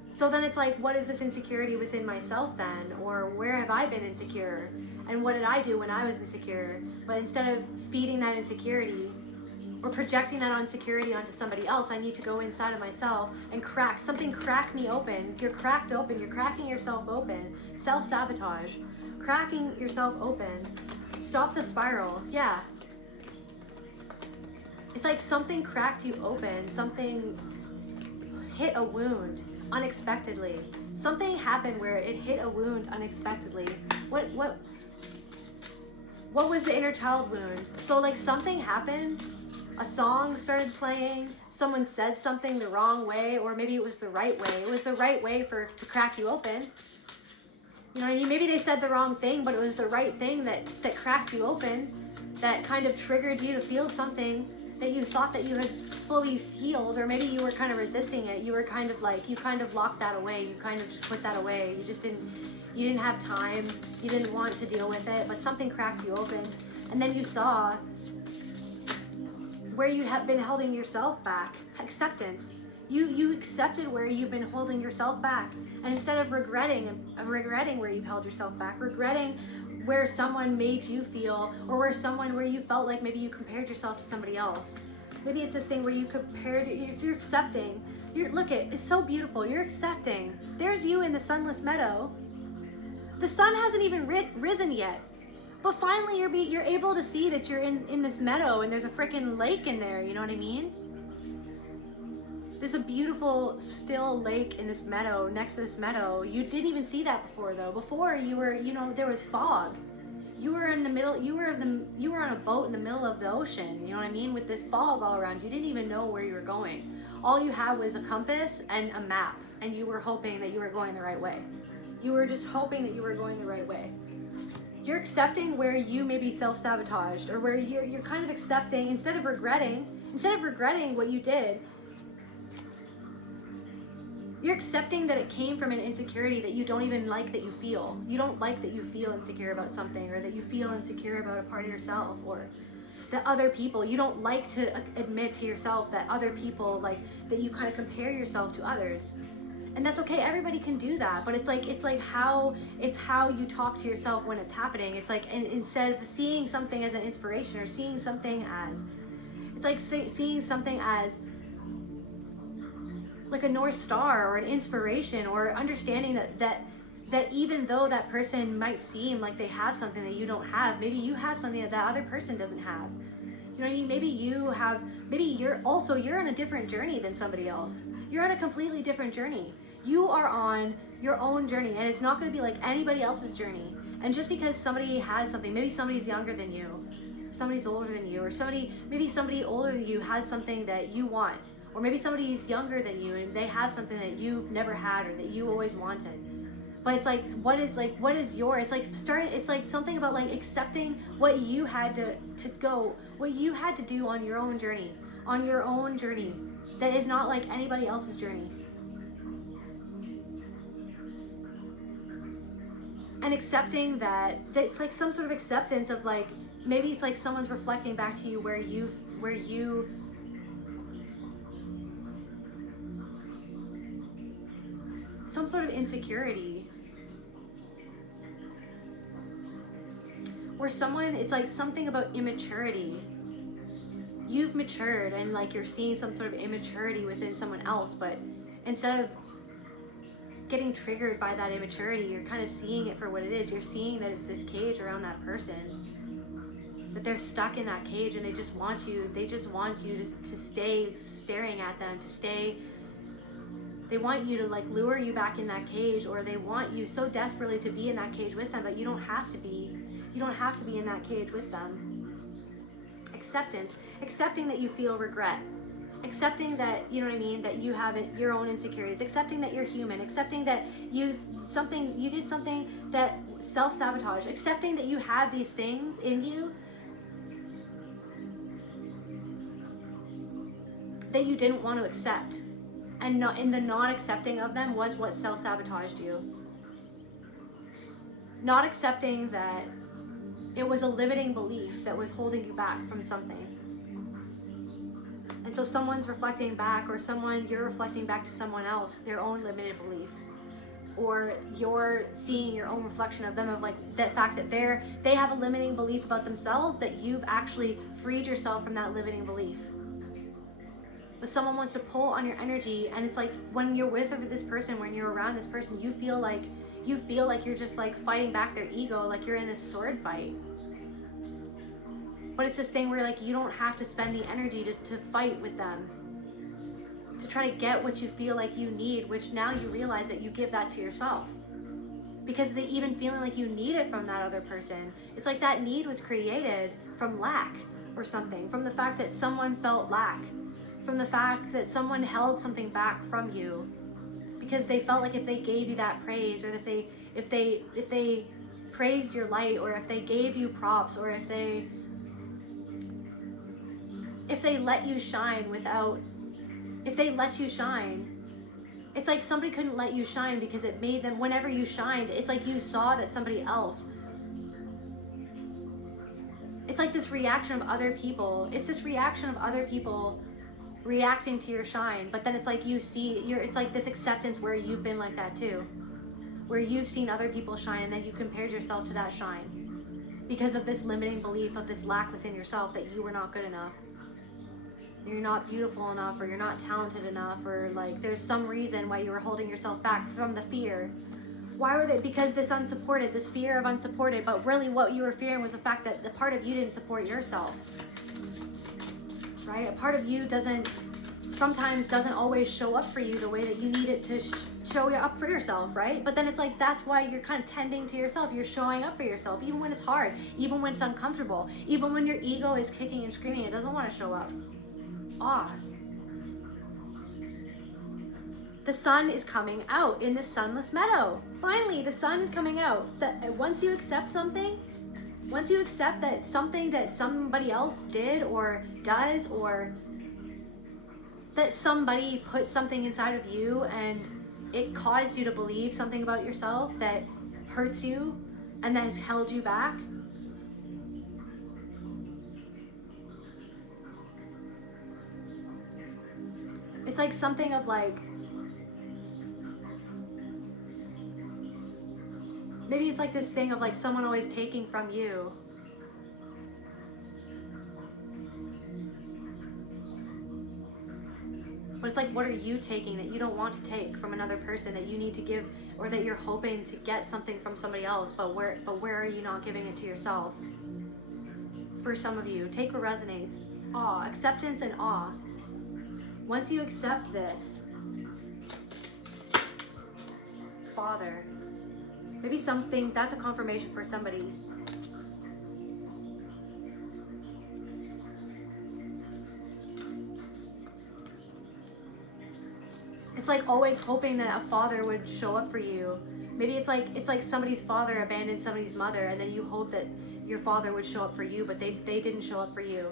So then it's like, what is this insecurity within myself then? Or where have I been insecure? And what did I do when I was insecure? But instead of feeding that insecurity or projecting that insecurity onto somebody else, I need to go inside of myself and crack me open. You're cracked open. You're cracking yourself open. Self-sabotage. Cracking yourself open. Stop the spiral. Yeah. It's like something cracked you open. Something hit a wound unexpectedly. Something happened where it hit a wound unexpectedly. What what was the inner child wound? So like something happened, a song started playing, someone said something the wrong way, or maybe it was the right way. It was the right way to crack you open. You know what I mean? Maybe they said the wrong thing, but it was the right thing that cracked you open, that kind of triggered you to feel something that you thought that you had fully healed, or maybe you were kind of resisting it. You were kind of like, you kind of locked that away. You kind of just put that away. You didn't have time. You didn't want to deal with it, but something cracked you open. And then you saw where you have been holding yourself back. Acceptance. You accepted where you've been holding yourself back. And instead of regretting where you've held yourself back, regretting where someone made you feel, or where you felt like maybe you compared yourself to somebody else. Maybe it's this thing where you compared, you're accepting. Look, it's so beautiful. You're accepting. There's you in the sunless meadow. The sun hasn't even risen yet. But finally you're able to see that you're in this meadow, and there's a freaking lake in there, you know what I mean? There's a beautiful still lake in this meadow, next to this meadow. You didn't even see that before though. Before you were, there was fog. You were in the middle, you were on a boat in the middle of the ocean, you know what I mean? With this fog all around. You didn't even know where you were going. All you had was a compass and a map, and you were hoping that you were going the right way. You were just hoping that you were going the right way. You're accepting where you maybe self-sabotaged, or where you're kind of accepting, instead of regretting what you did, you're accepting that it came from an insecurity that you don't even like that you feel. You don't like that you feel insecure about something, or that you feel insecure about a part of yourself, or that other people, you don't like to admit to yourself that other people, like, that you kind of compare yourself to others. And that's okay, everybody can do that, but it's how you talk to yourself when it's happening. It's like, instead of seeing something as an inspiration, or seeing something as, it's like seeing something as like a North Star, or an inspiration, or understanding that even though that person might seem like they have something that you don't have, maybe you have something that that other person doesn't have. You know what I mean? Maybe you're on a different journey than somebody else. You're on a completely different journey. You are on your own journey, and it's not going to be like anybody else's journey. And just because somebody has something, maybe somebody's younger than you, somebody's older than you, or maybe somebody older than you has something that you want, or maybe somebody's younger than you and they have something that you've never had, or that you always wanted. But it's like, what is your, it's like something about like accepting what you had what you had to do on your own journey, that is not like anybody else's journey. And accepting that it's like some sort of acceptance of like, maybe it's like someone's reflecting back to you where you some sort of insecurity, or someone, it's like something about immaturity. You've matured, and like you're seeing some sort of immaturity within someone else, but instead of getting triggered by that immaturity, you're kind of seeing it for what it is. You're seeing that it's this cage around that person, that they're stuck in that cage, and they just want you to stay staring at them, they want you to like lure you back in that cage, or they want you so desperately to be in that cage with them, but you don't have to be in that cage with them. Acceptance, accepting that you feel regret, accepting that, you know what I mean, that you have your own insecurities, accepting that you're human, accepting that you did something that self-sabotage, accepting that you have these things in you that you didn't want to accept. And in the not accepting of them was what self-sabotaged you. Not accepting that it was a limiting belief that was holding you back from something. And so someone's reflecting back, or you're reflecting back to someone else their own limited belief, or you're seeing your own reflection of them, of like the fact that they have a limiting belief about themselves, that you've actually freed yourself from that limiting belief. But someone wants to pull on your energy, and it's like when you're with this person, when you're around this person, you feel like you're just like fighting back their ego, like you're in this sword fight. But it's this thing where like you don't have to spend the energy to fight with them, to try to get what you feel like you need, which now you realize that you give that to yourself. because they even feeling like you need it from that other person. It's like that need was created from lack or something, from the fact that someone felt lack, from the fact that someone held something back from you, because they felt like if they gave you that praise, or that if they praised your light, or if they gave you props, or if they let you shine if they let you shine, it's like somebody couldn't let you shine because it made them, whenever you shined, it's like you saw that somebody else. It's like this reaction of other people. It's this reaction of other people reacting to your shine. But then it's like it's like this acceptance where you've been like that too. Where you've seen other people shine and then you compared yourself to that shine. Because of this limiting belief of this lack within yourself that you were not good enough. You're not beautiful enough, or you're not talented enough, or like there's some reason why you were holding yourself back from the fear. Why were they? Because this fear of unsupported, but really what you were fearing was the fact that the part of you didn't support yourself, right? A part of you sometimes doesn't always show up for you the way that you need it to show you up for yourself, right? But then it's like, that's why you're kind of tending to yourself. You're showing up for yourself, even when it's hard, even when it's uncomfortable, even when your ego is kicking and screaming, it doesn't want to show up. The sun is coming out in the sunless meadow. Finally, the sun is coming out. Once you accept something, once you accept that something that somebody else did or does, or that somebody put something inside of you and it caused you to believe something about yourself that hurts you and that has held you back, it's like something of like, maybe it's like this thing of like someone always taking from you. But it's like, what are you taking that you don't want to take from another person, that you need to give, or that you're hoping to get something from somebody else, but where are you not giving it to yourself? For some of you, take what resonates. Awe, acceptance and awe. Once you accept this, Father, maybe something, that's a confirmation for somebody. It's like always hoping that a father would show up for you. Maybe it's like somebody's father abandoned somebody's mother, and then you hope that your father would show up for you, but they didn't show up for you.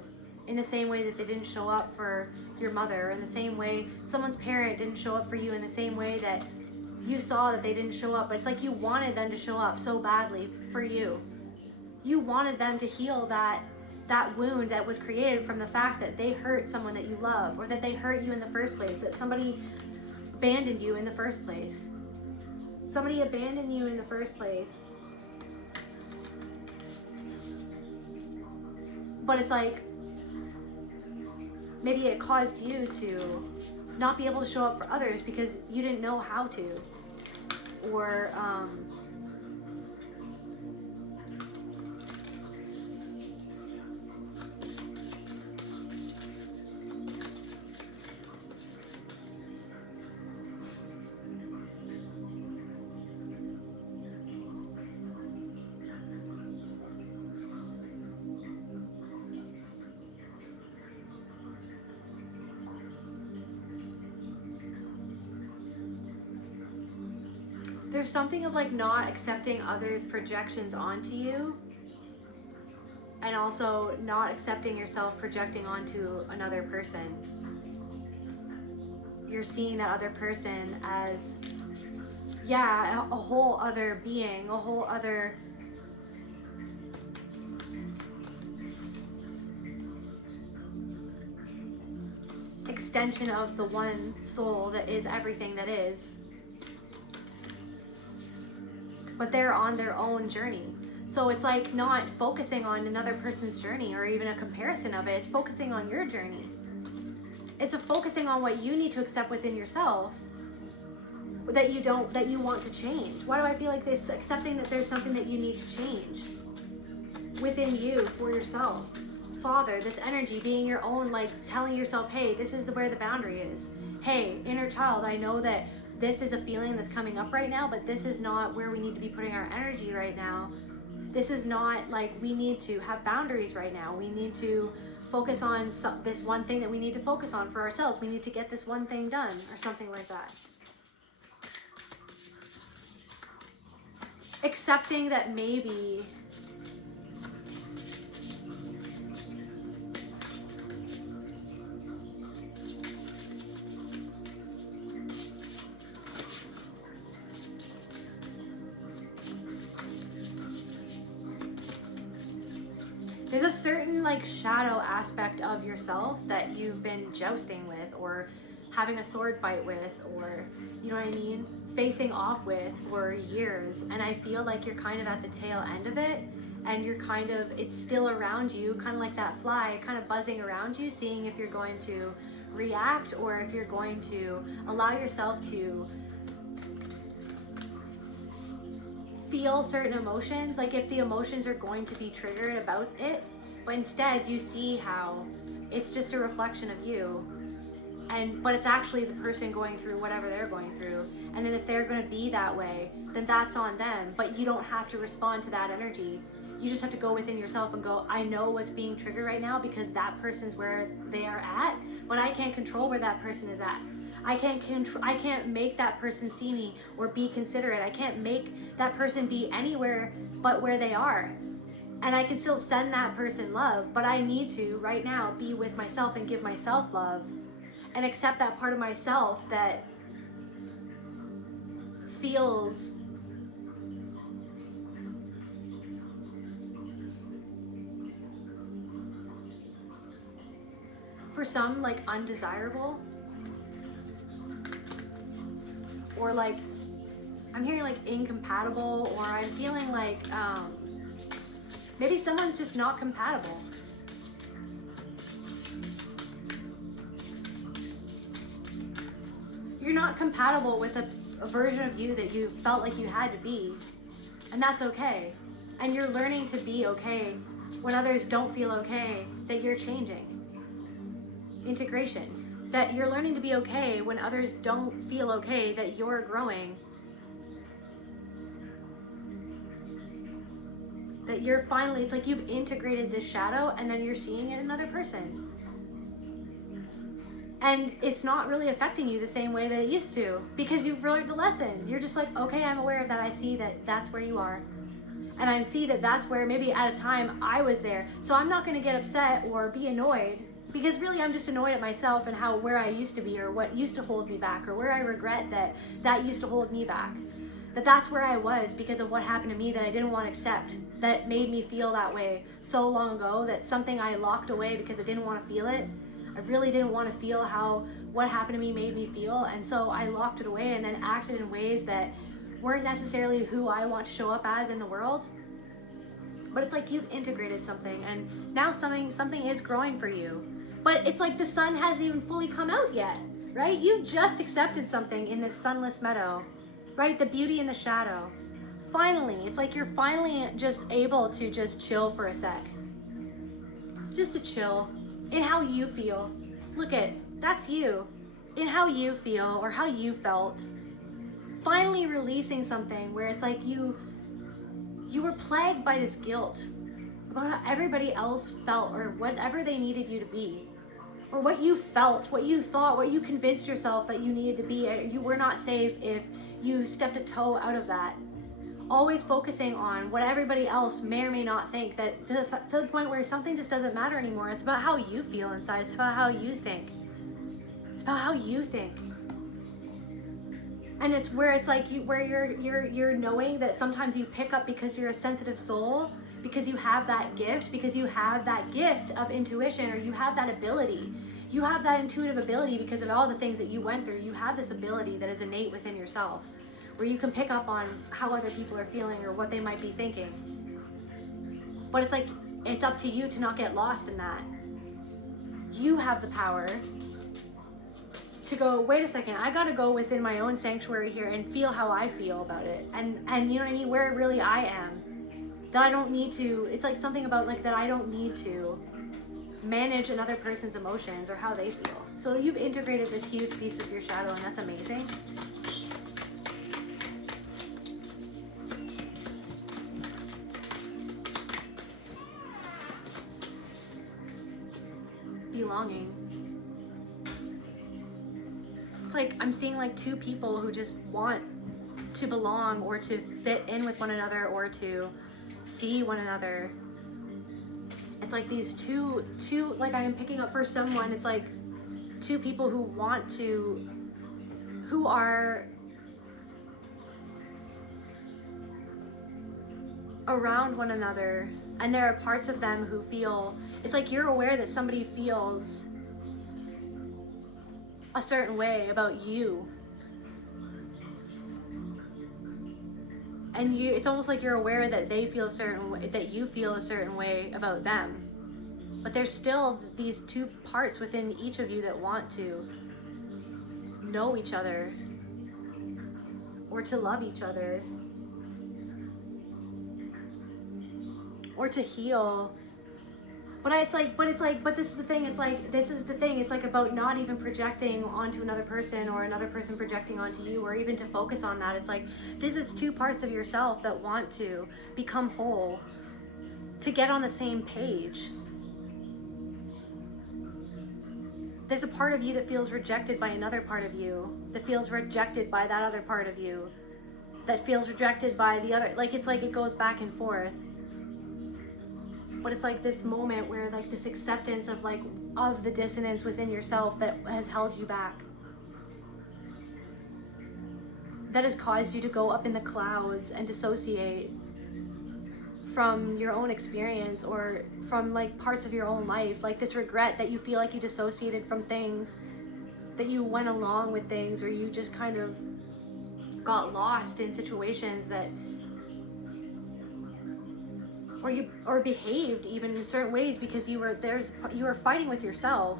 In the same way that they didn't show up for your mother, in the same way someone's parent didn't show up for you, in the same way that you saw that they didn't show up, but it's like you wanted them to show up so badly for you. You wanted them to heal that wound that was created from the fact that they hurt someone that you love, or that they hurt you in the first place, that somebody abandoned you in the first place. Somebody abandoned you in the first place. But it's like, maybe it caused you to not be able to show up for others because you didn't know how to. Or, there's something of like not accepting others' projections onto you, and also not accepting yourself projecting onto another person. You're seeing that other person as, yeah, a whole other being, a whole other extension of the one soul that is everything that is. But they're on their own journey. So it's like not focusing on another person's journey or even a comparison of it. It's focusing on your journey. It's focusing on what you need to accept within yourself that you want to change. Why do I feel like this? Accepting that there's something that you need to change within you for yourself. Father, this energy being your own, like telling yourself, hey, this is where the boundary is. Hey, inner child, I know that this is a feeling that's coming up right now, but this is not where we need to be putting our energy right now. This is not like, we need to have boundaries right now. We need to focus on this one thing that we need to focus on for ourselves. We need to get this one thing done, or something like that. Accepting that maybe there's a certain like shadow aspect of yourself that you've been jousting with, or having a sword fight with, or, you know what I mean, facing off with for years. And I feel like you're kind of at the tail end of it, and you're kind of, it's still around you, kind of like that fly, kind of buzzing around you, seeing if you're going to react, or if you're going to allow yourself to feel certain emotions, like if the emotions are going to be triggered about it, but instead you see how it's just a reflection of you, but it's actually the person going through whatever they're going through. And then if they're going to be that way, then that's on them, but you don't have to respond to that energy. You just have to go within yourself and go, I know what's being triggered right now because that person's where they are at, but I can't control where that person is at. I can't make that person see me or be considerate. I can't make that person be anywhere but where they are. And I can still send that person love, but I need to right now be with myself and give myself love and accept that part of myself that feels for some like undesirable, or like I'm hearing like incompatible, or I'm feeling like maybe someone's just not compatible. You're not compatible with a version of you that you felt like you had to be, and that's okay. And you're learning to be okay when others don't feel okay, that you're changing. Integration. That you're learning to be okay when others don't feel okay, that you're growing. That you're finally, it's like you've integrated this shadow and then you're seeing it in another person. And it's not really affecting you the same way that it used to, because you've learned a lesson. You're just like, okay, I'm aware of that. I see that that's where you are. And I see that that's where maybe at a time I was there. So I'm not going to get upset or be annoyed, because really I'm just annoyed at myself and where I used to be, or what used to hold me back, or where I regret that used to hold me back. That's where I was because of what happened to me that I didn't want to accept, that made me feel that way so long ago, that something I locked away because I didn't want to feel it. I really didn't want to feel how what happened to me made me feel, and so I locked it away and then acted in ways that weren't necessarily who I want to show up as in the world. But it's like you've integrated something, and now something is growing for you. But it's like the sun hasn't even fully come out yet, right? You just accepted something in this sunless meadow, right? The beauty in the shadow. Finally, it's like you're finally just able to just chill for a sec. Just to chill in how you feel. Look at, that's you. In how you feel or how you felt. Finally releasing something where it's like you were plagued by this guilt about how everybody else felt, or whatever they needed you to be, or what you felt, what you thought, what you convinced yourself that you needed to be. You were not safe if you stepped a toe out of that. Always focusing on what everybody else may or may not think, that to the point where something just doesn't matter anymore. It's about how you feel inside. It's about how you think. It's about how you think. And it's where it's like where you're knowing that sometimes you pick up because you're a sensitive soul, because you have that gift, of intuition, or you have that ability. You have that intuitive ability because of all the things that you went through. You have this ability that is innate within yourself, where you can pick up on how other people are feeling or what they might be thinking. But it's like, it's up to you to not get lost in that. You have the power to go, wait a second, I gotta go within my own sanctuary here and feel how I feel about it. And you know what I mean, where really I am. That I don't need to, it's like something about like that I don't need to manage another person's emotions or how they feel. So you've integrated this huge piece of your shadow, and that's amazing. belonging. It's like I'm seeing like two people who just want to belong or to fit in with one another or to see one another. It's like these two like I am picking up for someone, it's like two people who are around one another, and there are parts of them who feel, it's like you're aware that somebody feels a certain way about you, and it's almost like you're aware that they feel a certain way, that you feel a certain way about them, but there's still these two parts within each of you that want to know each other or to love each other or to heal. But this is the thing, it's like about not even projecting onto another person or another person projecting onto you, or even to focus on that. It's like, this is two parts of yourself that want to become whole, to get on the same page. There's a part of you that feels rejected by another part of you, that feels rejected by that other part of you, that feels rejected by the other. Like, it's like it goes back and forth. But it's like this moment where like this acceptance of the dissonance within yourself that has held you back, that has caused you to go up in the clouds and dissociate from your own experience or from like parts of your own life. Like this regret that you feel like you dissociated from things, that you went along with things, or you just kind of got lost in situations that, or behaved even in certain ways because you were fighting with yourself.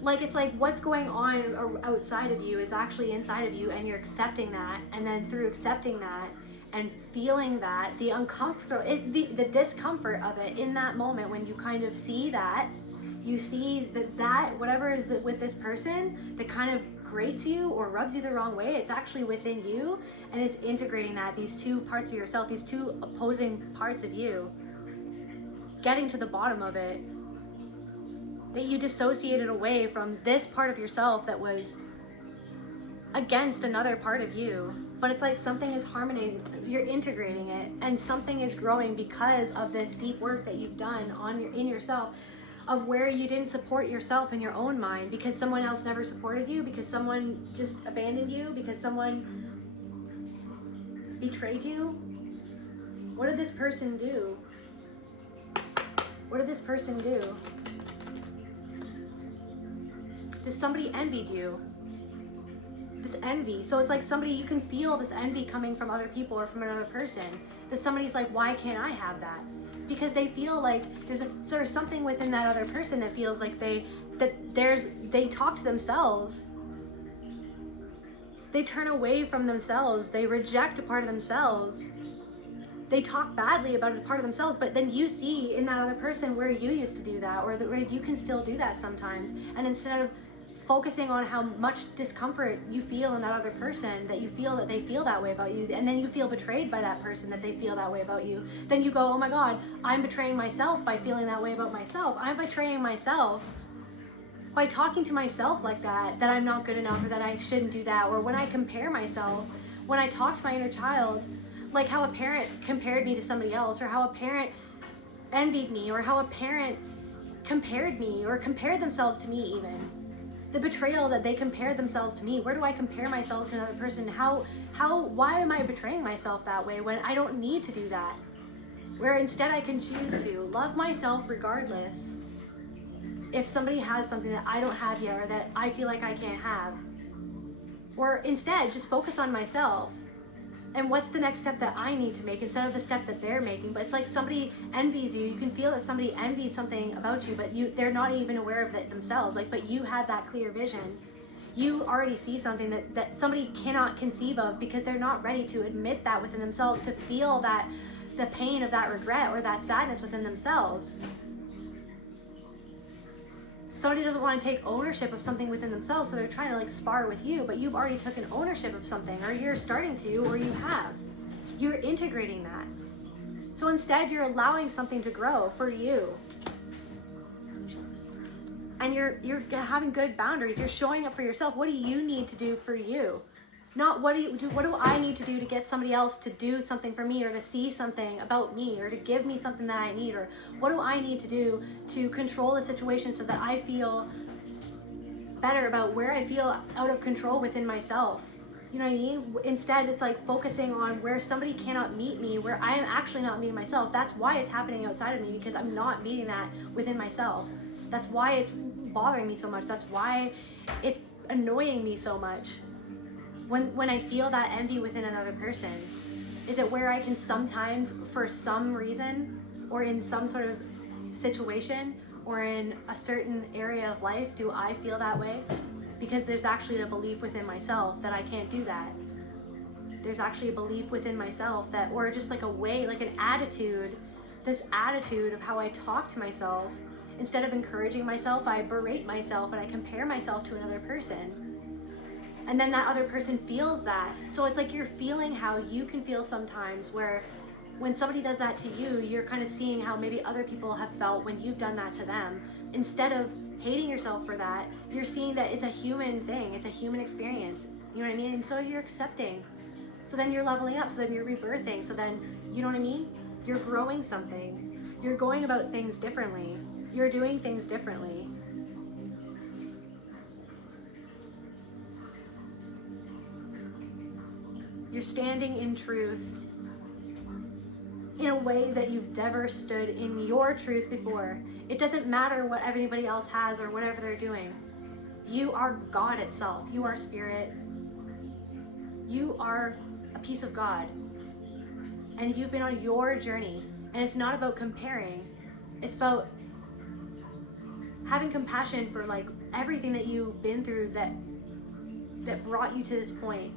Like, it's like what's going on outside of you is actually inside of you, and you're accepting that, and then through accepting that and feeling that, the uncomfortable, the discomfort of it in that moment, when you kind of see that, you see that whatever is with this person that kind of grates you or rubs you the wrong way, it's actually within you, and it's integrating that, these two parts of yourself, these two opposing parts of you, getting to the bottom of it, that you dissociated away from this part of yourself that was against another part of you. But it's like something is harmony, you're integrating it, and something is growing because of this deep work that you've done in yourself, of where you didn't support yourself in your own mind because someone else never supported you, because someone just abandoned you, because someone betrayed you. What did this person do? What did this person do? Somebody envied you. This envy. So it's like somebody, you can feel this envy coming from other people or from another person. That somebody's like, why can't I have that? It's because they feel like there's something within that other person that feels like they talk to themselves. They turn away from themselves. They reject a part of themselves. They talk badly about a part of themselves, but then you see in that other person where you used to do that, or where you can still do that sometimes. And instead of focusing on how much discomfort you feel in that other person, that you feel that they feel that way about you, and then you feel betrayed by that person that they feel that way about you, then you go, oh my God, I'm betraying myself by feeling that way about myself. I'm betraying myself by talking to myself like that I'm not good enough, or that I shouldn't do that. Or when I compare myself, when I talk to my inner child, like how a parent compared me to somebody else, or how a parent envied me, or how a parent compared me, or compared themselves to me even. The betrayal that they compared themselves to me. Where do I compare myself to another person? Why am I betraying myself that way when I don't need to do that? Where instead I can choose to love myself regardless if somebody has something that I don't have yet, or that I feel like I can't have. Or instead just focus on myself and what's the next step that I need to make instead of the step that they're making. But it's like somebody envies you. You can feel that somebody envies something about you, but they're not even aware of it themselves. But you have that clear vision. You already see something that somebody cannot conceive of, because they're not ready to admit that within themselves, to feel that the pain of that regret or that sadness within themselves. Somebody doesn't want to take ownership of something within themselves, so they're trying to spar with you, but you've already taken ownership of something, or you're starting to, or you have. You're integrating that. So instead, you're allowing something to grow for you. and you're having good boundaries. You're showing up for yourself. What do you need to do for you? Not what do I need to do to get somebody else to do something for me, or to see something about me, or to give me something that I need, or what do I need to do to control the situation so that I feel better about where I feel out of control within myself. You know what I mean? Instead, it's like focusing on where somebody cannot meet me, where I am actually not meeting myself. That's why it's happening outside of me, because I'm not meeting that within myself. That's why it's bothering me so much. That's why it's annoying me so much. When I feel that envy within another person, is it where I can sometimes, for some reason, or in some sort of situation, or in a certain area of life, do I feel that way? Because there's actually a belief within myself that I can't do that. There's actually a belief within myself that, or just like a way, like an attitude, this attitude of how I talk to myself. Instead of encouraging myself, I berate myself and I compare myself to another person. And then that other person feels that. So it's like you're feeling how you can feel sometimes, where when somebody does that to you, you're kind of seeing how maybe other people have felt when you've done that to them. Instead of hating yourself for that, you're seeing that it's a human thing, it's a human experience. You know what I mean? And so you're accepting. So then you're leveling up, so then you're rebirthing, so then, you know what I mean? You're growing something. You're going about things differently. You're doing things differently. You're standing in truth in a way that you've never stood in your truth before. It doesn't matter what everybody else has or whatever they're doing. You are God itself. You are spirit. You are a piece of God. And you've been on your journey. And it's not about comparing. It's about having compassion for like everything that you've been through that brought you to this point.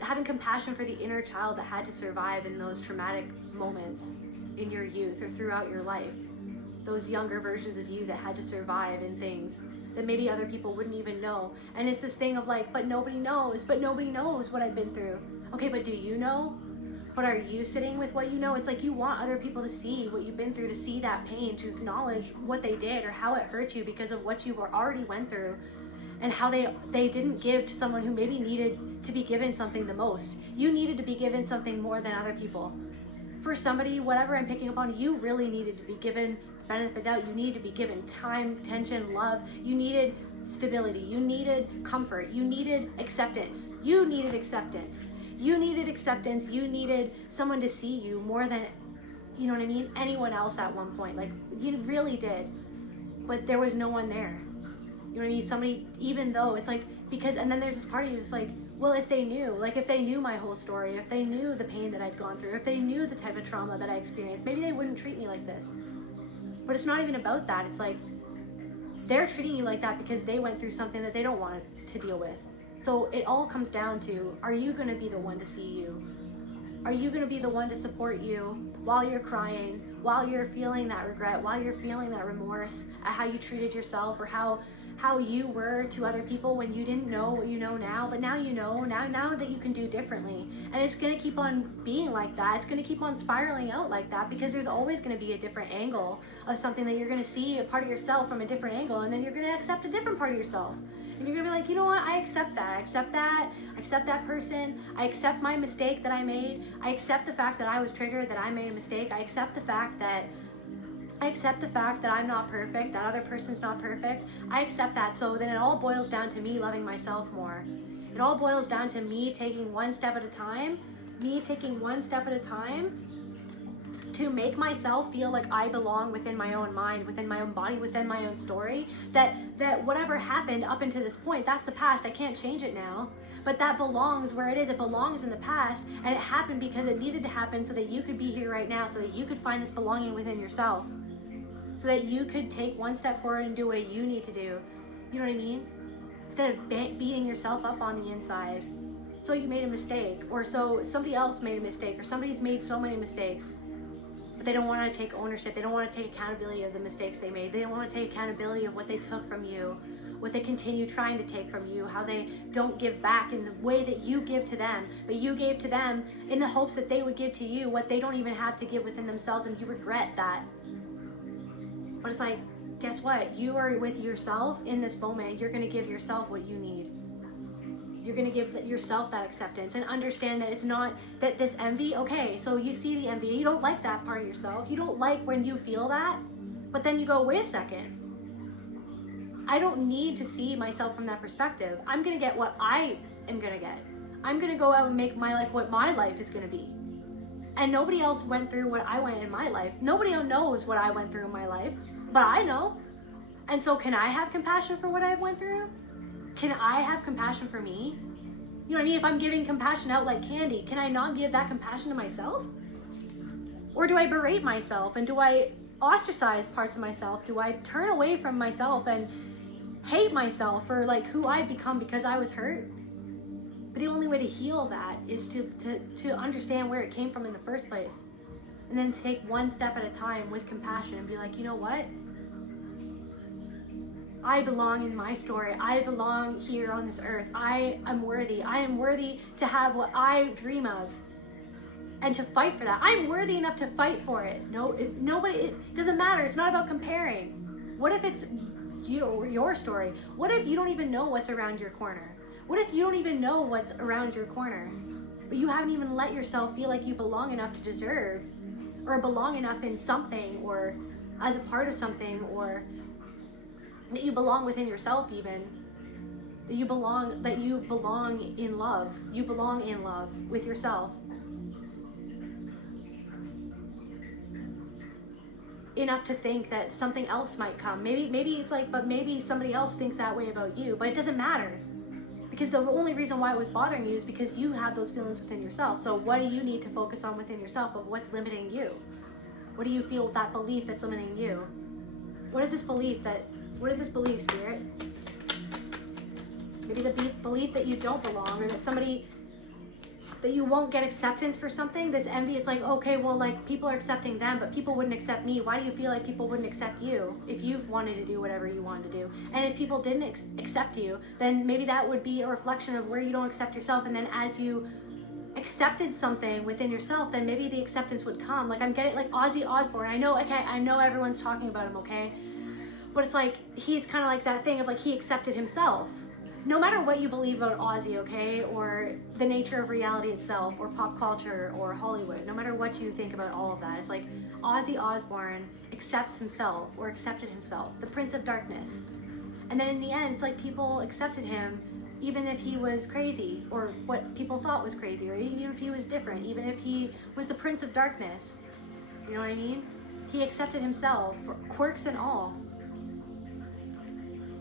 Having compassion for the inner child that had to survive in those traumatic moments in your youth or throughout your life. Those younger versions of you that had to survive in things that maybe other people wouldn't even know. And it's this thing of like, but nobody knows what I've been through. Okay, but do you know? But are you sitting with what you know? It's like you want other people to see what you've been through, to see that pain, to acknowledge what they did or how it hurt you because of what you already went through. And how they didn't give to someone who maybe needed to be given something the most. You needed to be given something more than other people. For somebody, whatever I'm picking up on, you really needed to be given the benefit of the doubt. You needed to be given time, attention, love. You needed stability. You needed comfort. You needed acceptance. You needed acceptance. You needed acceptance. You needed someone to see you more than, you know what I mean, anyone else at one point. Like, you really did. But there was no one there. You know what I mean? Somebody, even though it's like, because, and then there's this part of you that's like, well, if they knew my whole story, if they knew the pain that I'd gone through, if they knew the type of trauma that I experienced, maybe they wouldn't treat me like this. But it's not even about that. It's like, they're treating you like that because they went through something that they don't want to deal with. So it all comes down to, are you going to be the one to see you? Are you going to be the one to support you while you're crying, while you're feeling that regret, while you're feeling that remorse at how you treated yourself, or how you were to other people when you didn't know what you know now, but now you know, now that you can do differently. And it's going to keep on being like that. It's going to keep on spiraling out like that, because there's always going to be a different angle of something that you're going to see a part of yourself from a different angle, and then you're going to accept a different part of yourself. And you're going to be like, you know what, I accept that. I accept that person. I accept my mistake that I made. I accept the fact that I was triggered, that I made a mistake. I accept the fact that I'm not perfect, that other person's not perfect. I accept that. So then it all boils down to me loving myself more. It all boils down to me taking one step at a time, to make myself feel like I belong within my own mind, within my own body, within my own story. That whatever happened up until this point, that's the past. I can't change it now. But that belongs where it is. It belongs in the past, and it happened because it needed to happen so that you could be here right now, so that you could find this belonging within yourself, so that you could take one step forward and do what you need to do. You know what I mean? Instead of beating yourself up on the inside. So you made a mistake, or so somebody else made a mistake, or somebody's made so many mistakes, but they don't want to take ownership. They don't want to take accountability of the mistakes they made. They don't want to take accountability of what they took from you, what they continue trying to take from you, how they don't give back in the way that you give to them, but you gave to them in the hopes that they would give to you what they don't even have to give within themselves, and you regret that. But it's like, guess what? You are with yourself in this moment. You're going to give yourself what you need. You're going to give yourself that acceptance and understand that it's not that this envy, okay, so you see the envy, you don't like that part of yourself. You don't like when you feel that, but then you go, wait a second. I don't need to see myself from that perspective. I'm going to get what I am going to get. I'm going to go out and make my life what my life is going to be. And nobody else went through what I went in my life. Nobody knows what I went through in my life, but I know. And so can I have compassion for what I went through? Can I have compassion for me? You know what I mean? If I'm giving compassion out like candy, can I not give that compassion to myself? Or do I berate myself, and do I ostracize parts of myself? Do I turn away from myself and hate myself for like who I've become because I was hurt? But the only way to heal that is to understand where it came from in the first place. And then take one step at a time with compassion and be like, you know what? I belong in my story. I belong here on this earth. I am worthy. I am worthy to have what I dream of and to fight for that. I'm worthy enough to fight for it. It doesn't matter. It's not about comparing. What if it's your story? What if you don't even know what's around your corner? What if you don't even know what's around your corner? But you haven't even let yourself feel like you belong enough to deserve, or belong enough in something, or as a part of something, or that you belong within yourself, even that you belong in love. You belong in love with yourself. Enough to think that something else might come. Maybe it's like, but maybe somebody else thinks that way about you, but it doesn't matter. Because the only reason why it was bothering you is because you have those feelings within yourself. So what do you need to focus on within yourself of what's limiting you? What do you feel with that belief that's limiting you? What is this belief, Spirit? Maybe the belief that you don't belong, or that you won't get acceptance for something. This envy, it's like, okay, well, like, people are accepting them, but people wouldn't accept me. Why do you feel like people wouldn't accept you if you wanted to do whatever you wanted to do? And if people didn't accept you, then maybe that would be a reflection of where you don't accept yourself. And then as you accepted something within yourself, then maybe the acceptance would come. Like, I'm getting like Ozzy Osbourne. I know everyone's talking about him, okay? But it's like, he's kind of like that thing of like, he accepted himself. No matter what you believe about Ozzy, okay, or the nature of reality itself, or pop culture, or Hollywood, no matter what you think about all of that, it's like Ozzy Osbourne accepts himself, or accepted himself, the Prince of Darkness. And then in the end, it's like people accepted him even if he was crazy, or what people thought was crazy, or even if he was different, even if he was the Prince of Darkness. You know what I mean? He accepted himself, quirks and all.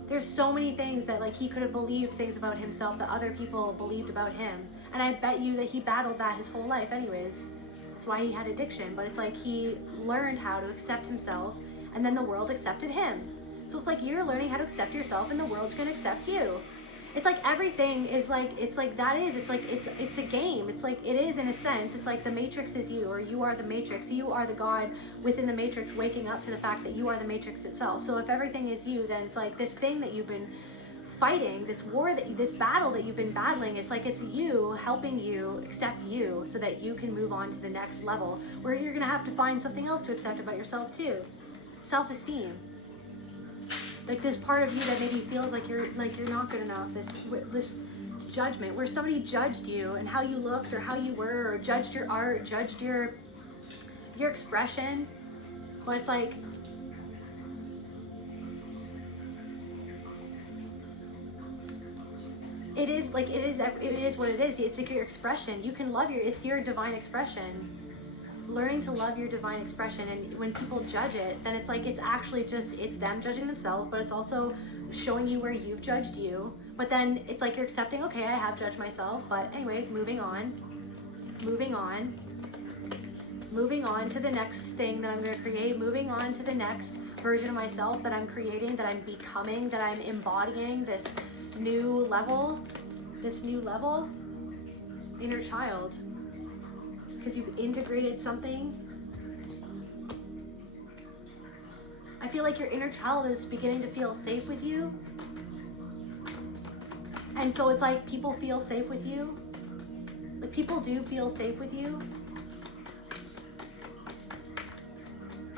There's so many things that like he could have believed things about himself that other people believed about him. And I bet you that he battled that his whole life anyways. That's why he had addiction. But it's like he learned how to accept himself, and then the world accepted him. So it's like you're learning how to accept yourself, and the world's gonna accept you. It's like everything is like, it's like that is, it's like, it's a game. It's like, it is in a sense, it's like the Matrix is you, or you are the Matrix. You are the God within the Matrix waking up to the fact that you are the Matrix itself. So if everything is you, then it's like this thing that you've been fighting, this war, this battle that you've been battling, it's like it's you helping you accept you so that you can move on to the next level where you're gonna have to find something else to accept about yourself too. Self-esteem. Like this part of you that maybe feels like you're not good enough, this judgment where somebody judged you and how you looked or how you were, or judged your art, judged your expression. But it's like, it is what it is. It's like your expression. You can love it's your divine expression. Learning to love your divine expression, and when people judge it, then it's like it's actually just, it's them judging themselves, but it's also showing you where you've judged you. But then it's like you're accepting, okay, I have judged myself, but anyways, moving on to the next thing that I'm going to create, moving on to the next version of myself that I'm creating, that I'm becoming, that I'm embodying, this new level, inner child. Because you've integrated something. I feel like your inner child is beginning to feel safe with you. And so it's like people feel safe with you. Like people do feel safe with you.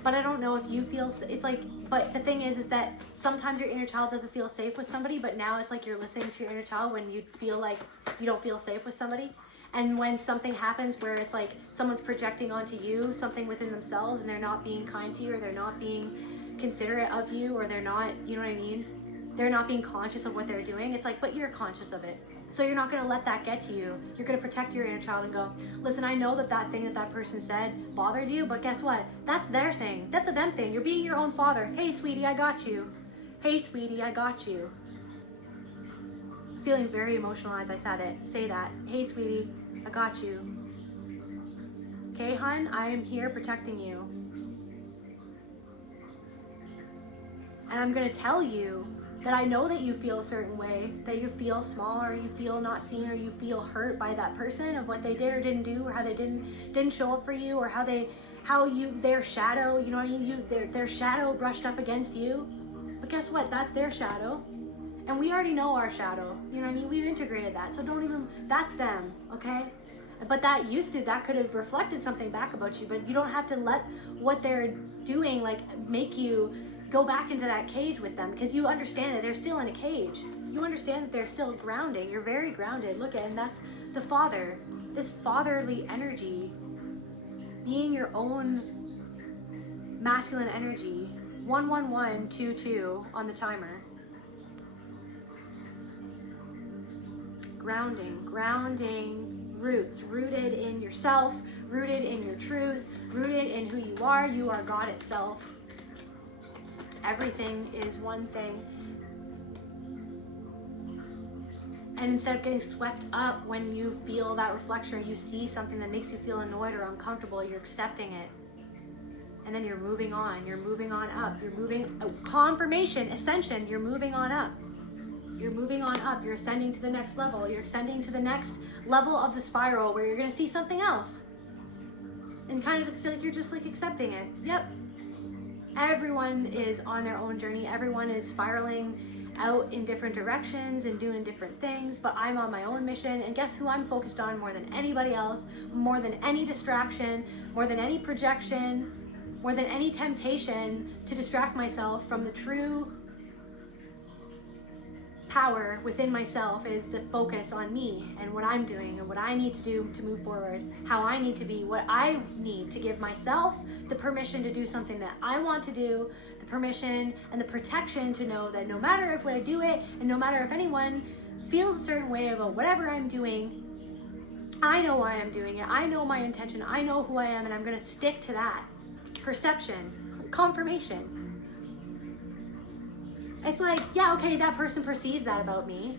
But I don't know if you feel, it's like But the thing is that sometimes your inner child doesn't feel safe with somebody, but now it's like you're listening to your inner child when you feel like you don't feel safe with somebody. And when something happens where it's like someone's projecting onto you something within themselves and they're not being kind to you, or they're not being considerate of you, or they're not, you know what I mean? They're not being conscious of what they're doing. It's like, but you're conscious of it. So you're not gonna let that get to you. You're gonna protect your inner child and go, listen, I know that that thing that that person said bothered you, but guess what? That's their thing. That's a them thing. You're being your own father. Hey, sweetie, I got you. Hey, sweetie, I got you. Feeling very emotional as I said it. Say that. Hey, sweetie, I got you. Okay, hon, I am here protecting you. And I'm gonna tell you that I know that you feel a certain way, that you feel small, or you feel not seen, or you feel hurt by that person of what they did or didn't do, or how they didn't show up for you, or their shadow, you know what I mean, their shadow brushed up against you. But guess what? That's their shadow. And we already know our shadow. You know what I mean? We've integrated that. So that's them, okay? But that could have reflected something back about you, but you don't have to let what they're doing like make you go back into that cage with them, because you understand that they're still in a cage. You understand that they're still grounding. You're very grounded. Look at, and that's the father, this fatherly energy, being your own masculine energy. 11122 on the timer. Grounding roots, rooted in yourself, rooted in your truth, rooted in who you are. You are God itself. Everything is one thing. And instead of getting swept up when you feel that reflection, or you see something that makes you feel annoyed or uncomfortable, you're accepting it. And then you're moving on. You're moving on up. You're moving, confirmation, ascension, you're moving on up. You're moving on up. You're ascending to the next level. You're ascending to the next level of the spiral where you're going to see something else. And kind of it's like you're just like accepting it. Yep. Everyone is on their own journey. Everyone is spiraling out in different directions and doing different things, but I'm on my own mission. And guess who I'm focused on more than anybody else, more than any distraction, more than any projection, more than any temptation to distract myself from the true power within myself, is the focus on me and what I'm doing and what I need to do to move forward, how I need to be, what I need to give myself the permission to do something that I want to do, the permission and the protection to know that no matter if I do it, and no matter if anyone feels a certain way about whatever I'm doing, I know why I'm doing it, I know my intention, I know who I am, and I'm going to stick to that. Perception, confirmation. It's like, yeah, okay, that person perceives that about me,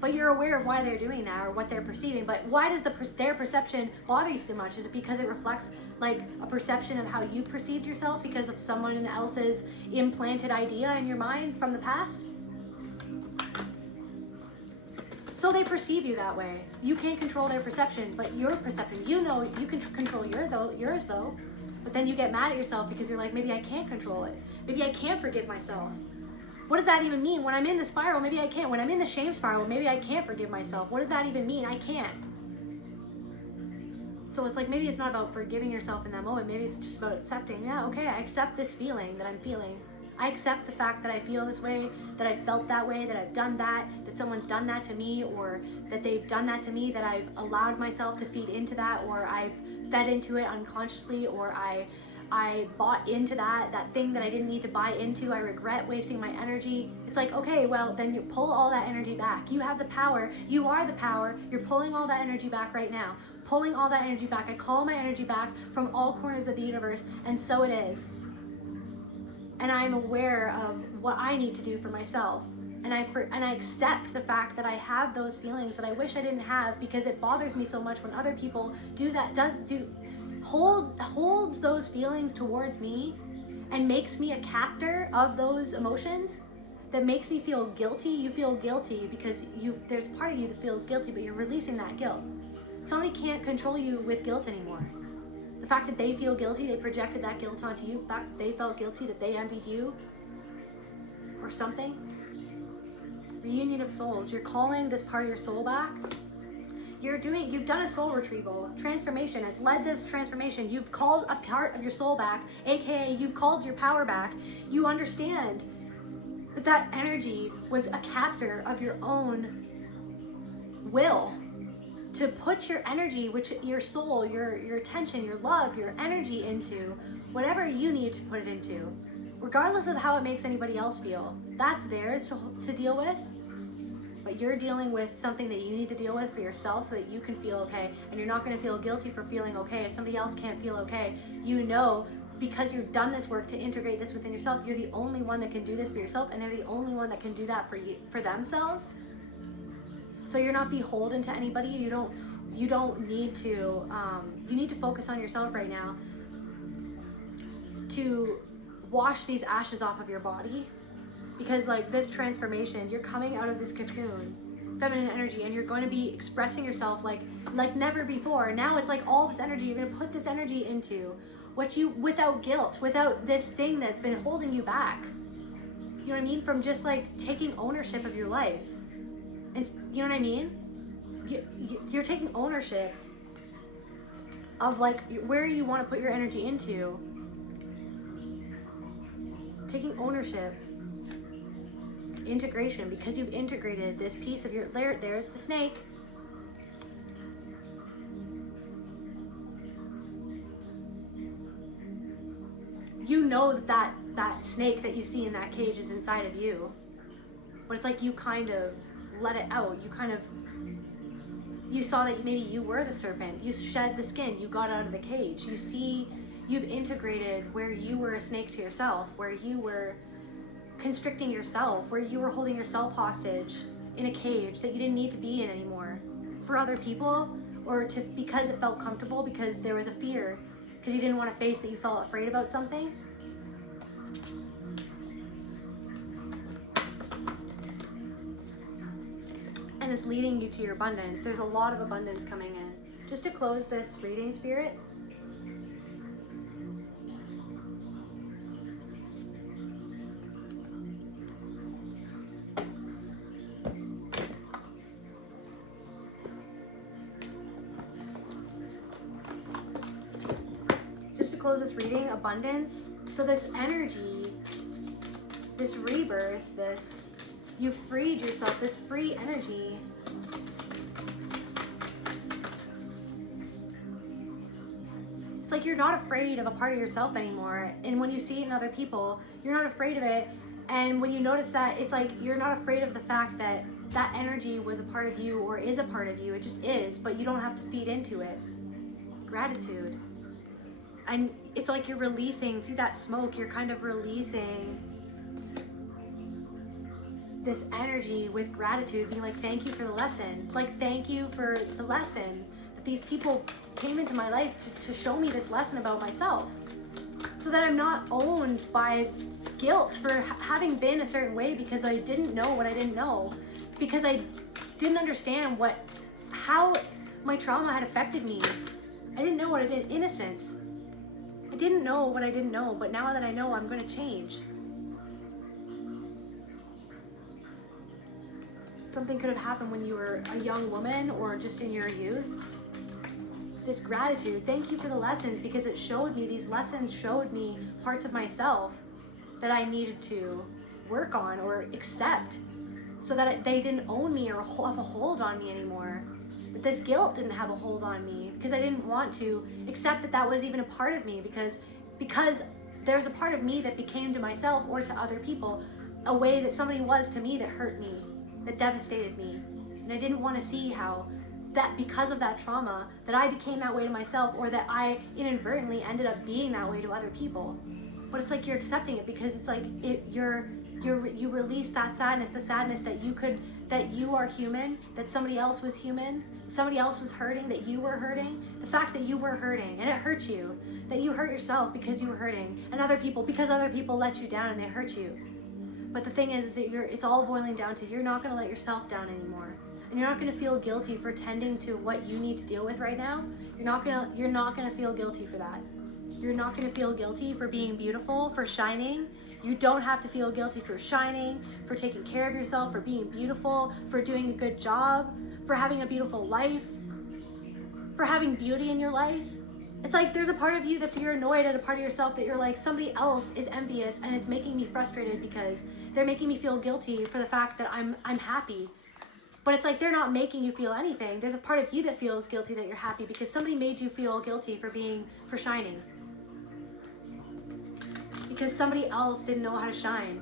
but you're aware of why they're doing that or what they're perceiving. But why does their perception bother you so much? Is it because it reflects like a perception of how you perceived yourself because of someone else's implanted idea in your mind from the past? So they perceive you that way. You can't control their perception, but your perception, you know, you can control yours though. But then you get mad at yourself because you're like, maybe I can't control it. Maybe I can't forgive myself. What does that even mean? When I'm in the spiral, maybe I can't. When I'm in the shame spiral, maybe I can't forgive myself. What does that even mean? I can't. So it's like, maybe it's not about forgiving yourself in that moment. Maybe it's just about accepting, yeah, okay, I accept this feeling that I'm feeling. I accept the fact that I feel this way, that I felt that way, that I've done that someone's done that to me, or that they've done that to me, that I've allowed myself to feed into that, or I've fed into it unconsciously, or I bought into that thing that I didn't need to buy into. I regret wasting my energy. It's like, okay, well, then you pull all that energy back. You have the power. You are the power. You're pulling all that energy back right now. Pulling all that energy back. I call my energy back from all corners of the universe, and so it is. And I'm aware of what I need to do for myself. And I accept the fact that I have those feelings that I wish I didn't have, because it bothers me so much when other people do that, holds those feelings towards me and makes me a captor of those emotions, that makes me feel guilty. You feel guilty because there's part of you that feels guilty, but you're releasing that guilt. Somebody can't control you with guilt anymore. The fact that they feel guilty, they projected that guilt onto you, the fact that they felt guilty, that they envied you or something. Reunion of souls. You're calling this part of your soul back. you've done a soul retrieval transformation. It's led this transformation. You've called a part of your soul back, aka you've called your power back. You understand that that energy was a captor of your own will to put your energy, which your soul, your attention, your love, your energy into whatever you need to put it into, regardless of how it makes anybody else feel. That's theirs to deal with. But you're dealing with something that you need to deal with for yourself so that you can feel okay. And you're not going to feel guilty for feeling okay. If somebody else can't feel okay, you know, because you've done this work to integrate this within yourself, you're the only one that can do this for yourself, and they're the only one that can do that for you, for themselves. So you're not beholden to anybody. You don't need to, you need to focus on yourself right now to wash these ashes off of your body. Because like this transformation, you're coming out of this cocoon, feminine energy, and you're going to be expressing yourself like never before. Now it's like all this energy, you're going to put this energy into what you, without guilt, without this thing that's been holding you back. You know what I mean? From just like taking ownership of your life. And you know what I mean? You're taking ownership of like where you want to put your energy into. Taking ownership. Integration, because you've integrated this piece of your, there's the snake. You know that snake that you see in that cage is inside of you, but it's like you kind of let it out. You saw that maybe you were the serpent. You shed the skin, you got out of the cage. You see, you've integrated where you were a snake to yourself, where you were constricting yourself, where you were holding yourself hostage in a cage that you didn't need to be in anymore for other people, or to because it felt comfortable, because there was a fear, because you didn't want to face that you felt afraid about something. And it's leading you to your abundance. There's a lot of abundance coming in. Just to close this reading, Spirit, close this reading, abundance. So this energy, this rebirth, this, you freed yourself, this free energy. It's like you're not afraid of a part of yourself anymore. And when you see it in other people, you're not afraid of it. And when you notice that, it's like you're not afraid of the fact that that energy was a part of you or is a part of you. It just is, but you don't have to feed into it. Gratitude. And it's like you're releasing, see that smoke, you're kind of releasing this energy with gratitude, being like, thank you for the lesson. Like, thank you for the lesson that these people came into my life to show me this lesson about myself, so that I'm not owned by guilt for having been a certain way because I didn't know what I didn't know, because I didn't understand how my trauma had affected me. I didn't know what I did. Innocence. I didn't know what I didn't know, but now that I know, I'm going to change. Something could have happened when you were a young woman or just in your youth. This gratitude, thank you for the lessons, because it showed me, these lessons showed me parts of myself that I needed to work on or accept, so that they didn't own me or have a hold on me anymore. That this guilt didn't have a hold on me, because I didn't want to accept that that was even a part of me, because there's a part of me that became to myself or to other people a way that somebody was to me that hurt me, that devastated me. And I didn't want to see how that because of that trauma that I became that way to myself, or that I inadvertently ended up being that way to other people. But it's like you're accepting it, because it's like you release that sadness, the sadness that you are human, that somebody else was human, somebody else was hurting, that you were hurting, the fact that you were hurting and it hurt you, that you hurt yourself because you were hurting, and other people because other people let you down and they hurt you. But the thing is that it's all boiling down to, you're not going to let yourself down anymore, and you're not going to feel guilty for tending to what you need to deal with right now. You're not going to feel guilty for that. You're not going to feel guilty for being beautiful, for shining. You don't have to feel guilty for shining, for taking care of yourself, for being beautiful, for doing a good job, for having a beautiful life. for having beauty in your life. It's like there's a part of you that you're annoyed at, a part of yourself that you're like, somebody else is envious and it's making me frustrated because they're making me feel guilty for the fact that I'm happy. But it's like they're not making you feel anything. There's a part of you that feels guilty that you're happy because somebody made you feel guilty for shining. Because somebody else didn't know how to shine.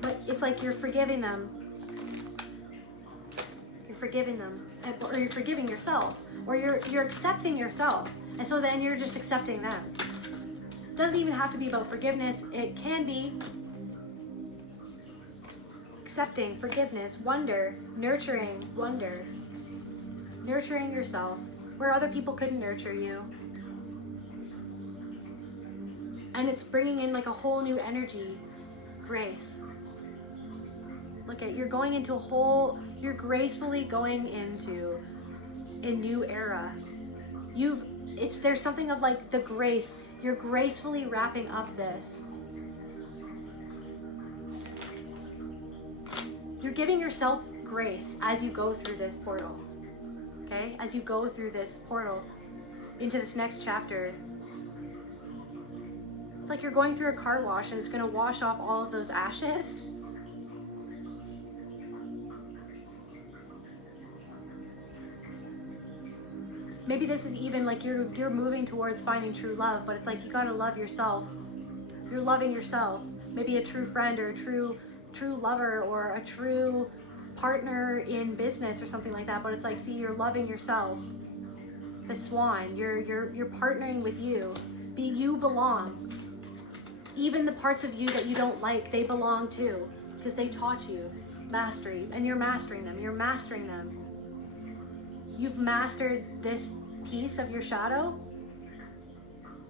But it's like you're forgiving them. You're forgiving them. Or you're forgiving yourself. Or you're accepting yourself. And so then you're just accepting them. It doesn't even have to be about forgiveness. It can be accepting, forgiveness, wonder, nurturing, wonder. Nurturing yourself where other people couldn't nurture you. And it's bringing in like a whole new energy, grace. Look at, you're going into you're gracefully going into a new era. There's something of like the grace. You're gracefully wrapping up this. You're giving yourself grace as you go through this portal. Okay? As you go through this portal into this next chapter. It's like you're going through a car wash and it's going to wash off all of those ashes. Maybe this is even like you're moving towards finding true love, but it's like you got to love yourself. You're loving yourself. Maybe a true friend or a true lover or a true partner in business or something like that, but it's like, see, you're loving yourself. The swan, you're partnering with you. You belong. Even the parts of you that you don't like, they belong too, because they taught you mastery, and you're mastering them. You're mastering them. You've mastered this piece of your shadow,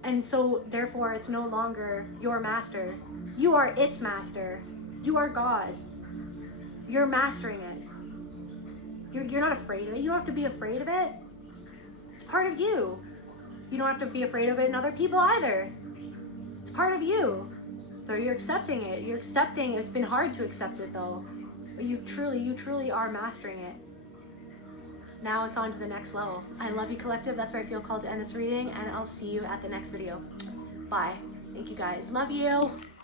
and so therefore it's no longer your master. You are its master. You are God. You're mastering it. You're not afraid of it. You don't have to be afraid of it. It's part of you. You don't have to be afraid of it in other people either. It's part of you. So you're accepting it. You're accepting it. It's been hard to accept it though. But you truly are mastering it. Now it's on to the next level. I love you, collective. That's where I feel called to end this reading, and I'll see you at the next video. Bye. Thank you guys. Love you.